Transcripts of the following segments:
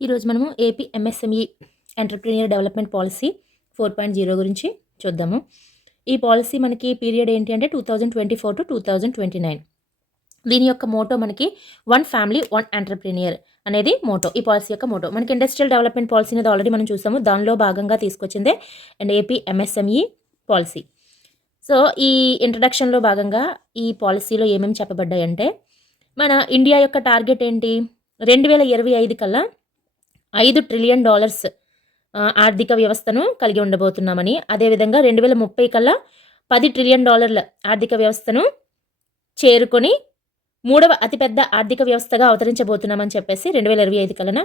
ఈరోజు మనము AP MSME entrepreneur development policy 4.0 గురించి చూద్దాము. ఈ పాలసీ మనకి పీరియడ్ ఏంటి అంటే 2024-2029. దీని యొక్క మోటో మనకి వన్ ఫ్యామిలీ వన్ ఎంటర్‌ప్రెన్యూర్ అనేది మోటో. ఈ పాలసీ యొక్క మోటో. మనకి ఇండస్ట్రియల్ డెవలప్‌మెంట్ పాలసీ అనేది ఆల్రెడీ మనం చూసాము. దానిలో భాగంగా తీసుకొచ్చిందే and AP MSME policy. So, ఈ ఇంట్రడక్షన్‌లో భాగంగా ఈ పాలసీలో ఏమేమి చెప్పబడ్డాయంటే, మన ఇండియా యొక్క టార్గెట్ ఏంటి? 2025 కల్లా $5 ట్రిలియన్ ఆర్థిక వ్యవస్థను కలిగి ఉండబోతున్నామని, అదేవిధంగా 2030 కల్లా $10 ట్రిలియన్ ఆర్థిక వ్యవస్థను చేరుకొని మూడవ అతిపెద్ద ఆర్థిక వ్యవస్థగా అవతరించబోతున్నామని చెప్పేసి 2025 కల్లా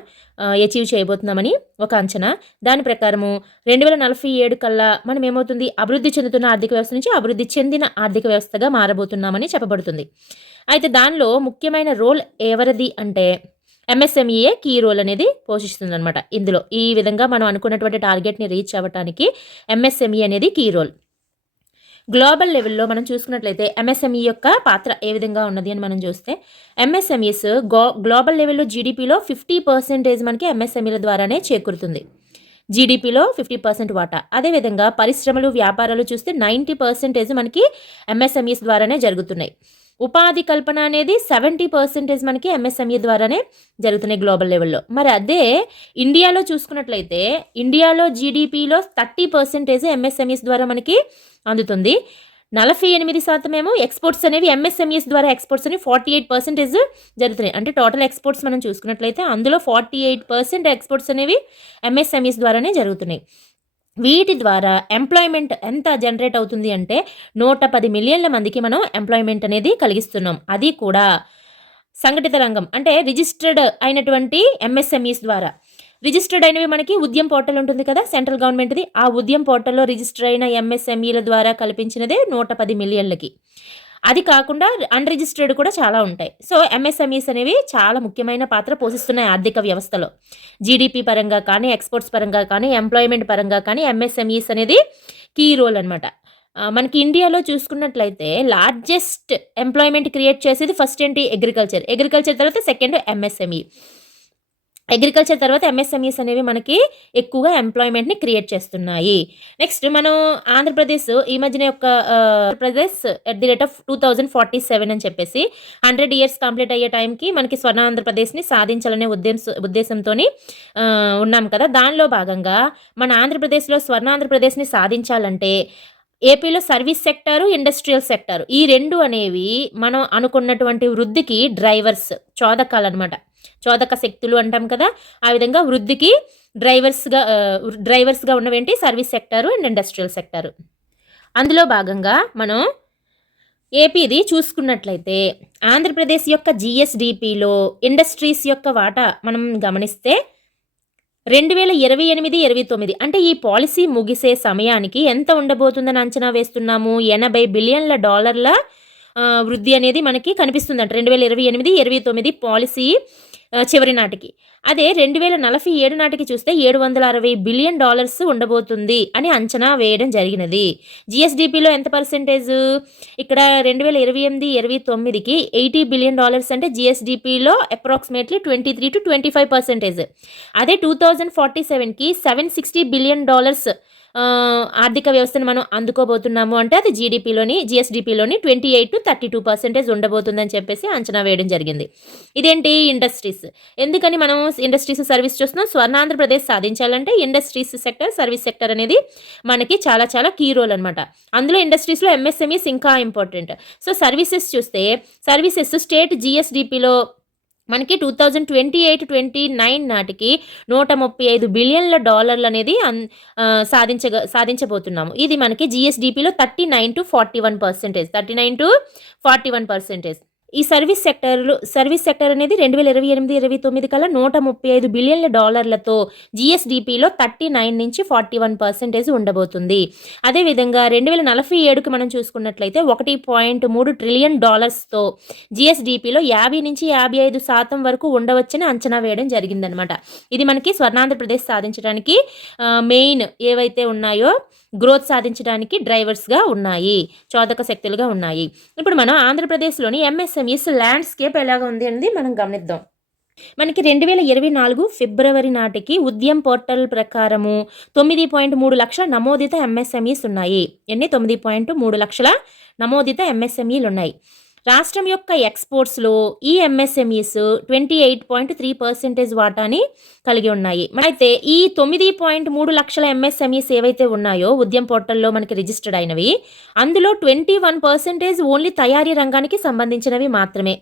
అచీవ్ చేయబోతున్నామని ఒక అంచనా. దాని ప్రకారము 2047 కల్లా మనం ఏమవుతుంది, అభివృద్ధి చెందుతున్న ఆర్థిక వ్యవస్థ నుంచి అభివృద్ధి చెందిన ఆర్థిక వ్యవస్థగా మారబోతున్నామని చెప్పబడుతుంది. అయితే దానిలో ముఖ్యమైన రోల్ ఎవరిది అంటే ఎంఎస్ఎంఈఏ కీ రోల్ అనేది పోషిస్తుంది అనమాట. ఇందులో ఈ విధంగా మనం అనుకున్నటువంటి టార్గెట్ని రీచ్ అవ్వడానికి ఎంఎస్ఎంఈ అనేది కీ రోల్. గ్లోబల్ లెవెల్లో మనం చూసుకున్నట్లయితే ఎంఎస్ఎంఈ యొక్క పాత్ర ఏ విధంగా ఉన్నది అని మనం చూస్తే, ఎంఎస్ఎంఈస్ గ్లోబల్ లెవెల్లో జీడిపిలో 50% మనకి ఎంఎస్ఎంఈల ద్వారానే చేకూరుతుంది. జీడిపిలో 50% వాటా. అదేవిధంగా పరిశ్రమలు, వ్యాపారాలు చూస్తే 90% మనకి ఎంఎస్ఎంఈస్ ద్వారానే జరుగుతున్నాయి. ఉపాధి కల్పన అనేది 70% మనకి ఎంఎస్ఎంఈ ద్వారానే జరుగుతున్నాయి గ్లోబల్ లెవెల్లో. మరి అదే ఇండియాలో చూసుకున్నట్లయితే, ఇండియాలో జీడిపిలో 30% ఎంఎస్ఎంఈస్ ద్వారా మనకి అందుతుంది. 48% ఏమో ఎక్స్పోర్ట్స్ అనేవి ఎంఎస్ఎంఈస్ ద్వారా ఎక్స్పోర్ట్స్ అనేవి 48% జరుగుతున్నాయి. అంటే టోటల్ ఎక్స్పోర్ట్స్ మనం చూసుకున్నట్లయితే అందులో 48% ఎక్స్పోర్ట్స్ అనేవి ఎంఎస్ఎంఈస్ ద్వారానే జరుగుతున్నాయి. వీటి ద్వారా ఎంప్లాయ్మెంట్ ఎంత జనరేట్ అవుతుంది అంటే 110 మిలియన్ల మందికి మనం ఎంప్లాయ్మెంట్ అనేది కలిగిస్తున్నాం. అది కూడా సంఘటిత రంగం అంటే రిజిస్టర్డ్ అయినటువంటి ఎంఎస్ఎంఈస్ ద్వారా. రిజిస్టర్డ్ అయినవి మనకి ఉద్యమ్ పోర్టల్ ఉంటుంది కదా సెంట్రల్ గవర్నమెంట్ది. ఆ ఉద్యమ్ పోర్టల్లో రిజిస్టర్ అయిన ఎంఎస్ఎంఈల ద్వారా కల్పించినదే 110 మిలియన్లకి. అది కాకుండా అన్రిజిస్టర్డ్ కూడా చాలా ఉంటాయి. సో ఎంఎస్ఎంఈస్ అనేవి చాలా ముఖ్యమైన పాత్ర పోషిస్తున్నాయి ఆర్థిక వ్యవస్థలో. జీడిపి పరంగా కానీ, ఎక్స్పోర్ట్స్ పరంగా కానీ, ఎంప్లాయ్మెంట్ పరంగా కానీ ఎంఎస్ఎంఈస్ అనేది కీ రోల్ అనమాట. మనకి ఇండియాలో చూసుకున్నట్లయితే లార్జెస్ట్ ఎంప్లాయ్మెంట్ క్రియేట్ చేసేది ఫస్ట్ ఏంటి, అగ్రికల్చర్ తర్వాత సెకండ్ ఎంఎస్ఎంఈ. అగ్రికల్చర్ తర్వాత ఎంఎస్ఎంఈస్ అనేవి మనకి ఎక్కువగా ఎంప్లాయ్మెంట్ని క్రియేట్ చేస్తున్నాయి. నెక్స్ట్ మనం ఆంధ్రప్రదేశ్ ఈ మధ్యన యొక్క Andhra Pradesh at the rate of 2047 అని చెప్పేసి 100 years కంప్లీట్ అయ్యే టైంకి మనకి స్వర్ణ ఆంధ్రప్రదేశ్ని సాధించాలనే ఉద్దేశంతో ఉన్నాం కదా. దానిలో భాగంగా మన ఆంధ్రప్రదేశ్లో స్వర్ణ ఆంధ్రప్రదేశ్ని సాధించాలంటే ఏపీలో సర్వీస్ సెక్టారు, ఇండస్ట్రియల్ సెక్టారు ఈ రెండు అనేవి మనం అనుకున్నటువంటి వృద్ధికి డ్రైవర్స్, చోదకాలు అనమాట. చోదక శక్తులు అంటాం కదా, ఆ విధంగా వృద్ధికి డ్రైవర్స్గా ఉన్నవేంటి service sector and industrial sector. అందులో భాగంగా మనం ఏపీది చూసుకున్నట్లయితే ఆంధ్రప్రదేశ్ యొక్క జిఎస్డిపిలో ఇండస్ట్రీస్ యొక్క వాటా మనం గమనిస్తే 2028-29 అంటే ఈ పాలసీ ముగిసే సమయానికి ఎంత ఉండబోతుందని అంచనా వేస్తున్నాము. $80 బిలియన్ల వృద్ధి అనేది మనకి కనిపిస్తుందంట 2028-29 పాలసీ చివరి నాటికి. అదే 2047 నాటికి చూస్తే $760 బిలియన్ ఉండబోతుంది అని అంచనా వేయడం జరిగినది. జిఎస్డిపిలో ఎంత పర్సెంటేజ్ ఇక్కడ 2028-29కి $80 బిలియన్ అంటే జిఎస్డిపిలో అప్రాక్సిమేట్లీ 23-25%. అదే 2047కి $760 బిలియన్ ఆర్థిక వ్యవస్థను మనం అందుకోబోతున్నాము అంటే అది జిఎస్డిపిలోని 28-32% ఉండబోతుందని చెప్పేసి అంచనా వేయడం జరిగింది. ఇదేంటి ఇండస్ట్రీస్. ఎందుకని మనం ఇండస్ట్రీస్ సర్వీస్ చూస్తున్నాం, స్వర్ణాంధ్రప్రదేశ్ సాధించాలంటే ఇండస్ట్రీస్ సెక్టర్, సర్వీస్ సెక్టర్ అనేది మనకి చాలా చాలా కీ రోల్ అనమాట. అందులో ఇండస్ట్రీస్లో ఎంఎస్ఎంఈస్ ఇంకా ఇంపార్టెంట్. సో సర్వీసెస్ చూస్తే సర్వీసెస్ స్టేట్ జిఎస్డిపిలో మనకి 2028-29 నాటికి $135 బిలియన్ల అనేది సాధించబోతున్నాము. ఇది మనకి జిఎస్డిపిలో 39-41%. ఈ సర్వీస్ సెక్టర్ అనేది 2028-29 కల్లా $135 బిలియన్ల జిఎస్డిపిలో 39-41% ఉండబోతుంది. అదేవిధంగా 2047కి మనం చూసుకున్నట్లయితే $1.3 ట్రిలియన్ జిఎస్డిపిలో 50-55% వరకు ఉండవచ్చని అంచనా వేయడం జరిగిందనమాట. ఇది మనకి స్వర్ణాంధ్రప్రదేశ్ సాధించడానికి మెయిన్ ఏవైతే ఉన్నాయో గ్రోత్ సాధించడానికి డ్రైవర్స్గా ఉన్నాయి, చోదక శక్తులుగా ఉన్నాయి. ఇప్పుడు మనం ఆంధ్రప్రదేశ్లోని ఎంఎస్ఎంఈస్ ల్యాండ్స్కేప్ ఎలాగ ఉంది అనేది మనం గమనిద్దాం. మనకి 2024 ఫిబ్రవరి నాటికి ఉద్యమ్ పోర్టల్ ప్రకారము 9.3 లక్షల నమోదిత ఎంఎస్ఎంఈస్ ఉన్నాయి. ఎన్ని? 9.3 లక్షల నమోదిత ఎంఎస్ఎంఈలు ఉన్నాయి. రాష్ట్రం యొక్క ఎక్స్‌పోర్ట్స్‌లో ఈ ఎంఎస్ఎంఈస్ 28.3% వాటాని కలిగి ఉన్నాయి. అయితే ఈ 9.3 లక్షల ఎంఎస్ఎంఈస్ ఏవైతే ఉన్నాయో ఉద్యమ్ పోర్టల్‌లో మనకి రిజిస్టర్డ్ అయినవి, అందులో 21% ఓన్లీ తయారీ రంగానికి సంబంధించినవి మాత్రమే.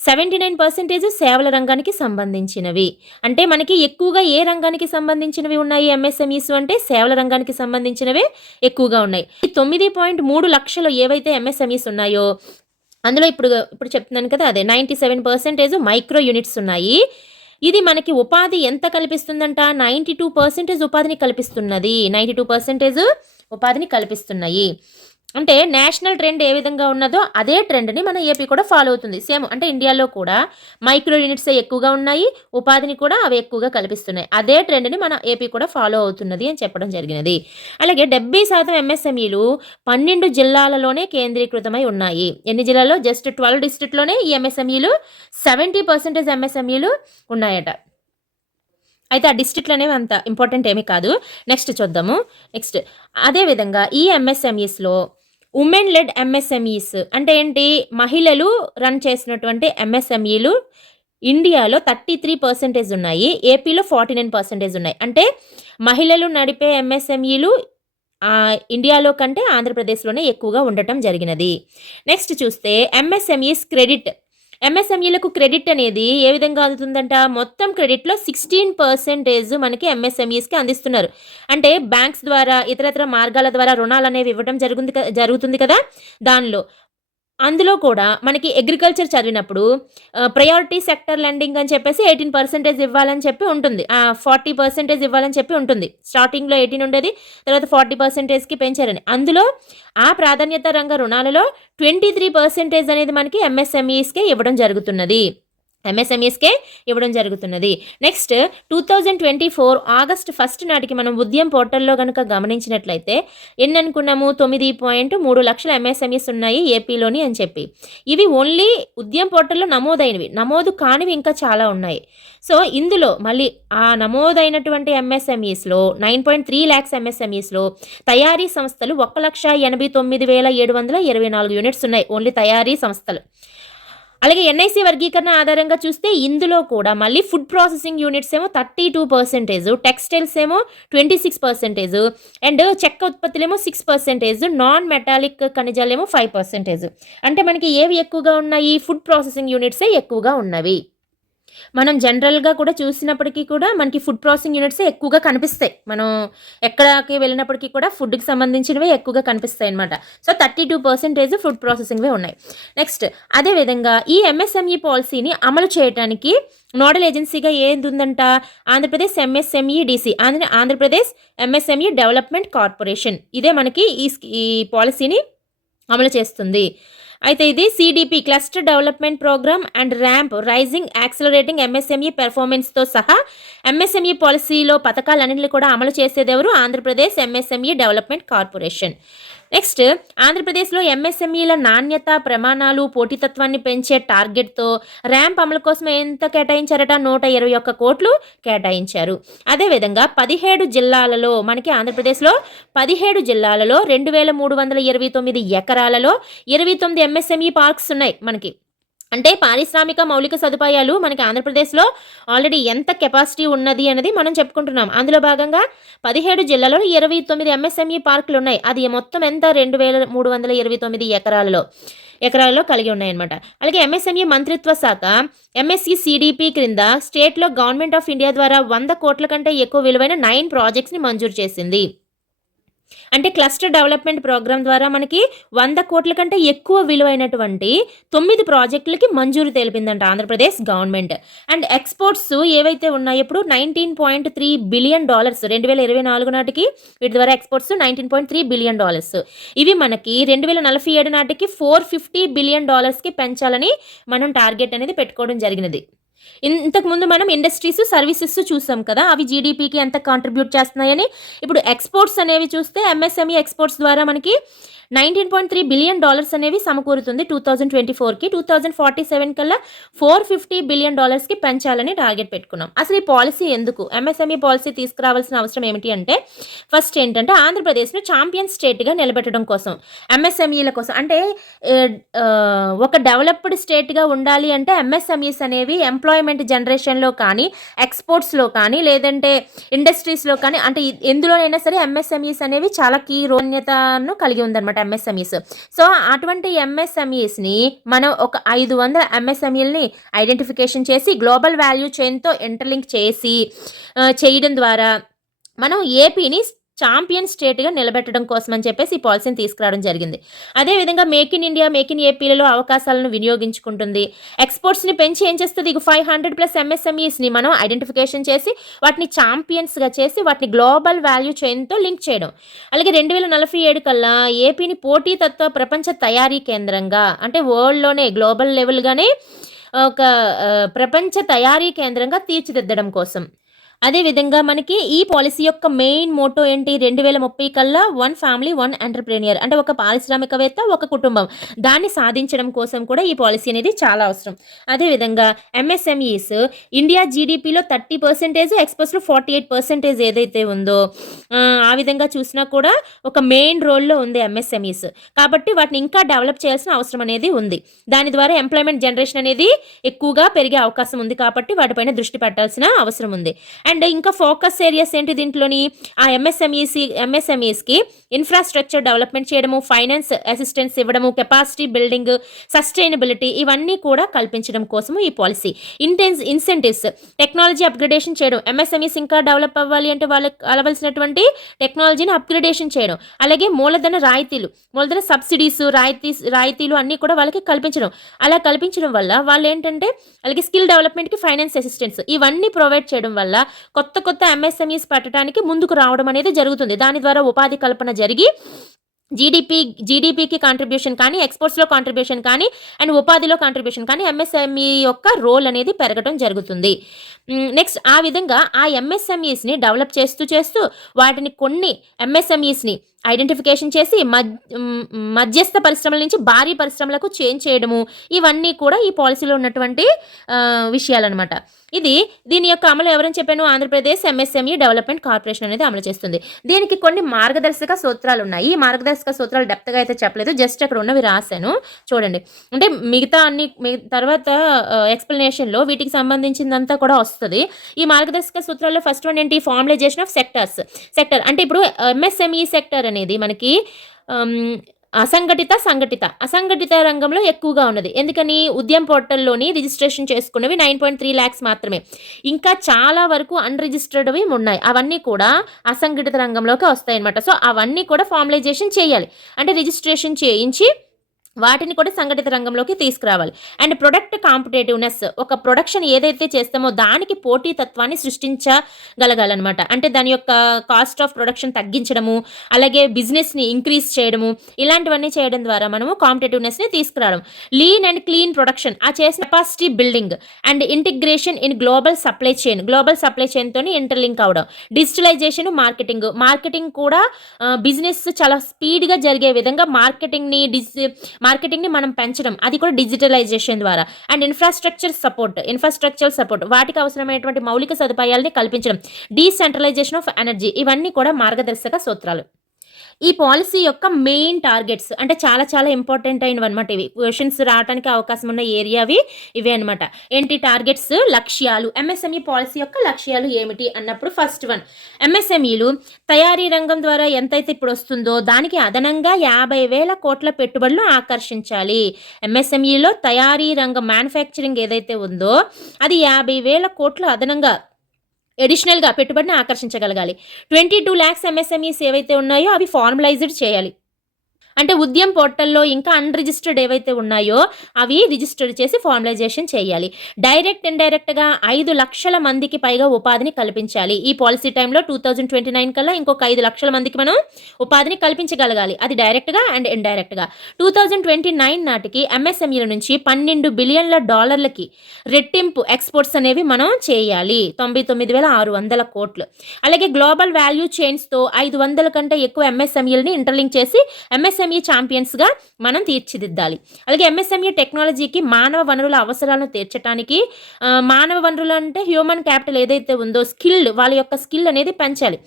79% సేవల రంగానికి సంబంధించినవి. అంటే మనకి ఎక్కువగా ఏ రంగానికి సంబంధించినవి ఉన్నాయి ఎంఎస్ఎంఈస్ అంటే సేవల రంగానికి సంబంధించినవే ఎక్కువగా ఉన్నాయి. ఈ 9.3 లక్షలు ఏవైతే ఎంఎస్ఎంఈస్ ఉన్నాయో అందులో ఇప్పుడు చెప్తున్నాను కదా, అదే 97% మైక్రో యూనిట్స్ ఉన్నాయి. ఇది మనకి ఉపాధి ఎంత కల్పిస్తుందంట? 92% ఉపాధిని కల్పిస్తున్నది. 92% ఉపాధిని కల్పిస్తున్నాయి. అంటే నేషనల్ ట్రెండ్ ఏ విధంగా ఉన్నదో అదే ట్రెండ్ని మన ఏపీ కూడా ఫాలో అవుతుంది. సేమ్ అంటే ఇండియాలో కూడా మైక్రో యూనిట్సే ఎక్కువగా ఉన్నాయి, ఉపాధిని కూడా అవి ఎక్కువగా కల్పిస్తున్నాయి. అదే ట్రెండ్ని మన ఏపీ కూడా ఫాలో అవుతున్నది అని చెప్పడం జరిగినది. అలాగే 70% ఎంఎస్ఎంఈలు 12 జిల్లాలలోనే కేంద్రీకృతమై ఉన్నాయి. ఎన్ని జిల్లాలో? జస్ట్ 12 డిస్ట్రిక్ట్లోనే ఈ ఎంఎస్ఎంఈలు 70% ఎంఎస్ఎంఈలు ఉన్నాయట. అయితే ఆ డిస్ట్రిక్ట్లు అనేవి అంత ఇంపార్టెంట్ ఏమీ కాదు. నెక్స్ట్ చూద్దాము. నెక్స్ట్ అదేవిధంగా ఈ ఎంఎస్ఎంఈస్లో ఉమెన్ లెడ్ ఎంఎస్ఎంఈస్ అంటే ఏంటి? మహిళలు రన్ చేసినటువంటి ఎంఎస్ఎంఈలు ఇండియాలో 33% ఉన్నాయి. ఏపీలో 49% ఉన్నాయి. అంటే మహిళలు నడిపే ఎంఎస్ఎంఈలు ఇండియాలో కంటే ఆంధ్రప్రదేశ్లోనే ఎక్కువగా ఉండటం జరిగినది. నెక్స్ట్ చూస్తే ఎంఎస్ఎంఈస్ క్రెడిట్. ఎంఎస్ఎంఈలకు క్రెడిట్ అనేది ఏ విధంగా అందుతుందంట? మొత్తం క్రెడిట్లో 16% మనకి ఎంఎస్ఎంఈస్కి అందిస్తున్నారు. అంటే బ్యాంక్స్ ద్వారా ఇతరత్ర మార్గాల ద్వారా రుణాలు అనేవి ఇవ్వడం జరుగుతుంది కదా, దానిలో అందులో కూడా మనకి అగ్రికల్చర్ చదివినప్పుడు ప్రయారిటీ సెక్టర్ లెండింగ్ అని చెప్పేసి 18% ఇవ్వాలని చెప్పి ఉంటుంది. 40% ఇవ్వాలని చెప్పి ఉంటుంది. స్టార్టింగ్లో 18 ఉండేది, తర్వాత 40%కి పెంచారని. అందులో ఆ ప్రాధాన్యత రంగ రుణాలలో 23% అనేది మనకి ఎంఎస్ఎంఈస్కే ఇవ్వడం జరుగుతున్నది. నెక్స్ట్ 2024 ఆగస్ట్ 1 నాటికి మనం ఉద్యమ్ పోర్టల్లో కనుక గమనించినట్లయితే ఎన్ని అనుకున్నాము? 9.3 లక్షల ఎంఎస్ఎంఈస్ ఉన్నాయి ఏపీలోని అని చెప్పి. ఇవి ఓన్లీ ఉద్యమ్ పోర్టల్లో నమోదైనవి. నమోదు కానివి ఇంకా చాలా ఉన్నాయి. సో ఇందులో మళ్ళీ ఆ నమోదైనటువంటి ఎంఎస్ఎంఈస్లో 9.3 ల్యాక్స్ ఎంఎస్ఎంఈస్లో తయారీ సంస్థలు 1,89,724 యూనిట్స్ ఉన్నాయి. ఓన్లీ తయారీ సంస్థలు. అలాగే ఎన్ఐసి వర్గీకరణ ఆధారంగా చూస్తే ఇందులో కూడా మళ్ళీ ఫుడ్ ప్రాసెసింగ్ యూనిట్స్ ఏమో 32%, టెక్స్టైల్స్ ఏమో 26%, అండ్ చెక్క ఉత్పత్తులేమో 6%, నాన్ మెటాలిక్ ఖనిజాలేమో 5%. అంటే మనకి ఏవి ఎక్కువగా ఉన్నాయి? ఫుడ్ ప్రాసెసింగ్ యూనిట్సే ఎక్కువగా ఉన్నవి. మనం జనరల్గా కూడా చూసినప్పటికీ కూడా మనకి ఫుడ్ ప్రాసెసింగ్ యూనిట్సే ఎక్కువగా కనిపిస్తాయి. మనం ఎక్కడికి వెళ్ళినప్పటికీ కూడా ఫుడ్కి సంబంధించినవే ఎక్కువగా కనిపిస్తాయి అనమాట. సో 32% ఫుడ్ ప్రాసెసింగ్వే ఉన్నాయి. నెక్స్ట్ అదేవిధంగా ఈ ఎంఎస్ఎంఈ పాలసీని అమలు చేయడానికి నోడల్ ఏజెన్సీగా ఏది ఉందంట? Andhra Pradesh MSMEDC, Andhra Pradesh MSME development corporation. ఇదే మనకి ఈ పాలసీని అమలు చేస్తుంది. అయితే ఇది CDP cluster development programme and RAMP raising accelerating MSME పెర్ఫార్మెన్స్తో సహా ఎంఎస్ఎంఈ పాలసీలో పథకాలన్నింటినీ కూడా అమలు చేసేది ఎవరు? Andhra Pradesh MSME development corporation. Next ఆంధ్రప్రదేశ్లో ఎంఎస్ఎంఈల నాణ్యత ప్రమాణాలు పోటీతత్వాన్ని పెంచే టార్గెట్తో ర్యాంప్ అమలు కోసం ఎంత కేటాయించారట? 121 కోట్లు కేటాయించారు. అదేవిధంగా 17 జిల్లాలలో మనకి ఆంధ్రప్రదేశ్లో 17 జిల్లాలలో 2,329 ఎకరాలలో 29 ఎంఎస్ఎంఈ పార్క్స్ ఉన్నాయి మనకి. అంటే పారిశ్రామిక మౌలిక సదుపాయాలు మనకి ఆంధ్రప్రదేశ్లో ఆల్రెడీ ఎంత కెపాసిటీ ఉన్నది అనేది మనం చెప్పుకుంటున్నాం. అందులో భాగంగా 17 జిల్లాలో 29 ఎంఎస్ఎంఈ పార్కులు ఉన్నాయి. అది మొత్తం ఎంత? 2,329 ఎకరాలలో కలిగి ఉన్నాయన్నమాట. అలాగే ఎంఎస్ఎంఈ మంత్రిత్వ శాఖ ఎంఎస్ఈ సిడిపి క్రింద స్టేట్లో గవర్నమెంట్ ఆఫ్ ఇండియా ద్వారా 100 కోట్ల కంటే ఎక్కువ విలువైన 9 ప్రాజెక్ట్స్ని మంజూరు చేసింది. అంటే క్లస్టర్ డెవలప్మెంట్ ప్రోగ్రామ్ ద్వారా మనకి 100 కోట్ల కంటే ఎక్కువ విలువైనటువంటి 9 ప్రాజెక్టులకి మంజూరు తెలిపిందంట ఆంధ్రప్రదేశ్ గవర్నమెంట్. అండ్ ఎక్స్పోర్ట్స్ ఏవైతే ఉన్నాయో ఇప్పుడు $19.3 బిలియన్ 2024 నాటికి వీటి ద్వారా ఎక్స్పోర్ట్స్ $19.3 బిలియన్. ఇవి మనకి 2047 నాటికి $450 బిలియన్ పెంచాలని మనం టార్గెట్ అనేది పెట్టుకోవడం జరిగినది. ఇంతకుముందు మనం ఇండస్ట్రీస్, సర్వీసెస్ చూసాం కదా! అవి జీడీపీకి ఎంత కాంట్రిబ్యూట్ చేస్తున్నాయని. ఇప్పుడు ఎక్స్‌పోర్ట్స్ అనేవి చూస్తే ఎంఎస్ఎంఈ ఎక్స్‌పోర్ట్స్ ద్వారా మనకి $19.3 బిలియన్ అనేవి సమకూరుతుంది 2024కి. 2047 కల్లా $450 బిలియన్ పెంచాలని టార్గెట్ పెట్టుకున్నాం. అసలు ఈ పాలసీ ఎందుకు? ఎంఎస్ఎంఈ పాలసీ తీసుకురావాల్సిన అవసరం ఏమిటి అంటే, ఫస్ట్ ఏంటంటే ఆంధ్రప్రదేశ్‌ను ఛాంపియన్ స్టేట్‌గా నిలబెట్టడం కోసం, ఎంఎస్ఎంఈల కోసం. అంటే ఒక డెవలప్డ్ స్టేట్‌గా ఉండాలి అంటే ఎంఎస్ఎంఈస్ అనేవి ఎంప్లాయ్‌మెంట్ జనరేషన్‌లో కానీ, ఎక్స్‌పోర్ట్స్‌లో కానీ, లేదంటే ఇండస్ట్రీస్‌లో కానీ, అంటే ఎందులోనైనా సరే ఎంఎస్ఎంఈస్ అనేవి చాలా కీ రోన్యతను కలిగి ఉందన్నమాట ఎంఎస్ఎంఈస్. సో అటువంటి ఎంఎస్ఎంఈస్‌ని మనం ఒక 500 ఎంఎస్ఎంఈలని ఐడెంటిఫికేషన్ చేసి గ్లోబల్ వాల్యూ చైన్‌తో ఇంటర్లింక్ చేసి చేయడం ద్వారా మనం ఏపీని ఛాంపియన్ స్టేట్‌గా నిలబెట్టడం కోసం అని చెప్పేసి ఈ పాలసీని తీసుకురావడం జరిగింది. అదేవిధంగా make in India, make in ఏపీలలో అవకాశాలను వినియోగించుకుంటుంది. ఎక్స్‌పోర్ట్స్‌ని పెంచి ఏం చేస్తుంది, 500+ ఎంఎస్ఎంఈస్‌ని మనం ఐడెంటిఫికేషన్ చేసి వాటిని ఛాంపియన్స్‌గా చేసి వాటిని గ్లోబల్ వాల్యూ చైన్‌తో లింక్ చేయడం. అలాగే 2047 కల్లా ఏపీని పోటీతత్వ ప్రపంచ తయారీ కేంద్రంగా, అంటే వరల్డ్‌లోనే గ్లోబల్ లెవెల్‌గానే ఒక ప్రపంచ తయారీ కేంద్రంగా తీర్చిదిద్దడం కోసం. అదేవిధంగా మనకి ఈ పాలసీ యొక్క మెయిన్ మోటో ఏంటి, 2030 కల్లా 1 ఫ్యామిలీ 1 ఎంటర్‌ప్రెన్యూర్, అంటే ఒక పారిశ్రామికవేత్త, ఒక కుటుంబం. దాన్ని సాధించడం కోసం కూడా ఈ పాలసీ అనేది చాలా అవసరం. అదేవిధంగా ఎంఎస్ఎంఈస్ ఇండియా జీడీపీలో 30%, ఎక్స్‌పోర్ట్స్‌లో 48% ఏదైతే ఉందో ఆ విధంగా చూసినా కూడా ఒక మెయిన్ రోల్‌లో ఉంది ఎంఎస్ఎంఈస్. కాబట్టి వాటిని ఇంకా డెవలప్ చేయాల్సిన అవసరం అనేది ఉంది. దాని ద్వారా ఎంప్లాయ్‌మెంట్ జనరేషన్ అనేది ఎక్కువగా పెరిగే అవకాశం ఉంది కాబట్టి వాటిపైన దృష్టి పెట్టాల్సిన అవసరం ఉంది. అండ్ ఇంకా ఫోకస్ ఏరియాస్ ఏంటి దీంట్లోని, ఆ ఎంఎస్ఎంఈస్‌కి ఇన్ఫ్రాస్ట్రక్చర్ డెవలప్మెంట్ చేయడము, ఫైనాన్స్ అసిస్టెన్స్ ఇవ్వడము, కెపాసిటీ బిల్డింగ్, సస్టైనబిలిటీ ఇవన్నీ కూడా కల్పించడం కోసము ఈ పాలసీ. ఇన్సెంటివ్స్, టెక్నాలజీ అప్గ్రేడేషన్ చేయడం. ఎంఎస్ఎంఈస్ ఇంకా డెవలప్ అవ్వాలి అంటే వాళ్ళకి కావాల్సినటువంటి టెక్నాలజీని అప్గ్రేడేషన్ చేయడం. అలాగే మూలధన సబ్సిడీస్, రాయితీలు అన్నీ కూడా వాళ్ళకి కల్పించడం. అలా కల్పించడం వల్ల వాళ్ళు ఏంటంటే, అలాగే స్కిల్ డెవలప్మెంట్‌కి ఫైనాన్స్ అసిస్టెన్స్ ఇవన్నీ ప్రొవైడ్ చేయడం వల్ల కొత్త ఎంఎస్ఎంఈస్ పెట్టడానికి ముందుకు రావడం అనేది జరుగుతుంది. దాని ద్వారా ఉపాధి కల్పన జరిగి జీడీపీకి కాంట్రిబ్యూషన్ కానీ, ఎక్స్‌పోర్ట్స్‌లో కాంట్రిబ్యూషన్ కానీ, అండ్ ఉపాధిలో కాంట్రిబ్యూషన్ కానీ ఎంఎస్ఎంఈ యొక్క రోల్ అనేది పెరగడం జరుగుతుంది. నెక్స్ట్ ఆ విధంగా ఆ ఎంఎస్ఎంఈస్‌ని డెవలప్ చేస్తూ వాటిని కొన్ని ఎంఎస్ఎంఈస్‌ని ఐడెంటిఫికేషన్ చేసి మధ్యస్థ పరిశ్రమల నుంచి భారీ పరిశ్రమలకు చేంజ్ చేయడము, ఇవన్నీ కూడా ఈ పాలసీలో ఉన్నటువంటి విషయాలన్నమాట. దీని యొక్క అమలు ఎవరని చెప్పాను, ఆంధ్రప్రదేశ్ ఎంఎస్ఎంఈ డెవలప్మెంట్ కార్పొరేషన్ అనేది అమలు చేస్తుంది. దీనికి కొన్ని మార్గదర్శక సూత్రాలు ఉన్నాయి. ఈ మార్గదర్శక సూత్రాలు డెప్త్‌గా అయితే చెప్పలేదు, జస్ట్ అక్కడ ఉన్నవి రాశాను చూడండి. అంటే మిగతా తర్వాత ఎక్స్‌ప్లనేషన్‌లో వీటికి సంబంధించిందంతా కూడా వస్తది. ఈ మార్గదర్శక సూత్రాల్లో ఫస్ట్ వన్ ఏంటి, ఫార్ములైజేషన్ ఆఫ్ సెక్టర్. అంటే ఇప్పుడు ఎంఎస్ఎంఈ సెక్టర్ అనేది మనకి అసంఘటిత రంగంలో ఎక్కువగా ఉన్నది. ఎందుకని, ఉద్యమ్ పోర్టల్‌లోని రిజిస్ట్రేషన్ చేసుకున్నవి 9.3 lakhs మాత్రమే. ఇంకా చాలా వరకు అన్‌రిజిస్టర్డ్‌వి ఉన్నాయి. అవన్నీ కూడా అసంఘటిత రంగంలోకి వస్తాయన్నమాట. సో అవన్నీ కూడా ఫార్మలైజేషన్ చేయాలి. అంటే రిజిస్ట్రేషన్ చేయించి వాటిని కూడా సంఘటిత రంగంలోకి తీసుకురావాలి. అండ్ ప్రొడక్ట్ కాంపిటేటివ్నెస్, ఒక ప్రొడక్షన్ ఏదైతే చేస్తామో దానికి పోటీతత్వాన్ని సృష్టించగలగాలన్నమాట. అంటే దాని యొక్క కాస్ట్ ఆఫ్ ప్రొడక్షన్ తగ్గించడము, అలాగే బిజినెస్ని ఇంక్రీజ్ చేయడము, ఇలాంటివన్నీ చేయడం ద్వారా మనము కాంపిటేటివ్నెస్ని తీసుకురావడం. లీన్ అండ్ క్లీన్ ప్రొడక్షన్, ఆ చేసిన capacity building and integration in global supply చైన్తోని ఇంటర్లింక్ అవడం. డిజిటలైజేషన్, మార్కెటింగ్ కూడా బిజినెస్ చాలా స్పీడ్గా జరిగే విధంగా మార్కెటింగ్ని మనం పెంచడం, అది కూడా డిజిటలైజేషన్ ద్వారా. అండ్ ఇన్ఫ్రాస్ట్రక్చర్ సపోర్ట్, వాటికి అవసరమైనటువంటి మౌలిక సదుపాయాలని కల్పించడం. డీసెంట్రలైజేషన్ ఆఫ్ ఎనర్జీ, ఇవన్నీ కూడా మార్గదర్శక సూత్రాలు. ఈ పాలసీ యొక్క మెయిన్ టార్గెట్స్ అంటే చాలా చాలా ఇంపార్టెంట్ అయినవన్నమాట. ఇవి క్వశ్చన్స్ రావడానికి అవకాశం ఉన్న ఏరియావి ఇవే అనమాట. ఏంటి టార్గెట్స్, లక్ష్యాలు. ఎంఎస్ఎంఈ పాలసీ యొక్క లక్ష్యాలు ఏమిటి అన్నప్పుడు ఫస్ట్ వన్, ఎంఎస్ఎంఈలు తయారీ రంగం ద్వారా ఎంతైతే ఇప్పుడు వస్తుందో దానికి అదనంగా 50,000 కోట్ల పెట్టుబడులు ఆకర్షించాలి. ఎంఎస్ఎంఈలో తయారీ రంగం, మ్యానుఫ్యాక్చరింగ్ ఏదైతే ఉందో అది 50,000 కోట్లు అదనంగా ఎడిషనల్గా పెట్టుబడిని ఆకర్షించగలగాలి. 22 lakhs ఎంఎస్ఎంఈస్ ఏవైతే ఉన్నాయో అవి ఫార్మలైజ్డ్ చేయాలి. అంటే ఉద్యమ్ పోర్టల్లో ఇంకా అన్రిజిస్టర్డ్ ఏవైతే ఉన్నాయో అవి రిజిస్టర్ చేసి ఫార్మలైజేషన్ చేయాలి. డైరెక్ట్ ఇండైరెక్ట్గా 5 లక్షల మందికి పైగా ఉపాధిని కల్పించాలి. ఈ పాలసీ టైంలో 2029 కల్లా ఇంకొక 5 లక్షల మందికి మనం ఉపాధిని కల్పించగలగాలి. అది డైరెక్ట్గా అండ్ ఇండైరెక్ట్గా. 2029 నాటికి ఎంఎస్ఎంఈల నుంచి $12 బిలియన్ల రెట్టింపు ఎక్స్పోర్ట్స్ అనేవి మనం చేయాలి. 99,600 కోట్లు. అలాగే గ్లోబల్ వాల్యూ చైన్స్తో 500 కంటే ఎక్కువ ఎంఎస్ఎంఈలని ఇంటర్లింక్ చేసి ఎంఎస్ఎంఈ ఛాంపియన్స్గా మనం తీర్చిదిద్దాలి. అలాగే ఎంఎస్ఎంఈ టెక్నాలజీకి మానవ వనరుల అవసరాలను తీర్చడానికి, మానవ వనరులు అంటే హ్యూమన్ క్యాపిటల్ ఏదైతే ఉందో స్కిల్, వాళ్ళ యొక్క స్కిల్ అనేది పెంచాలి.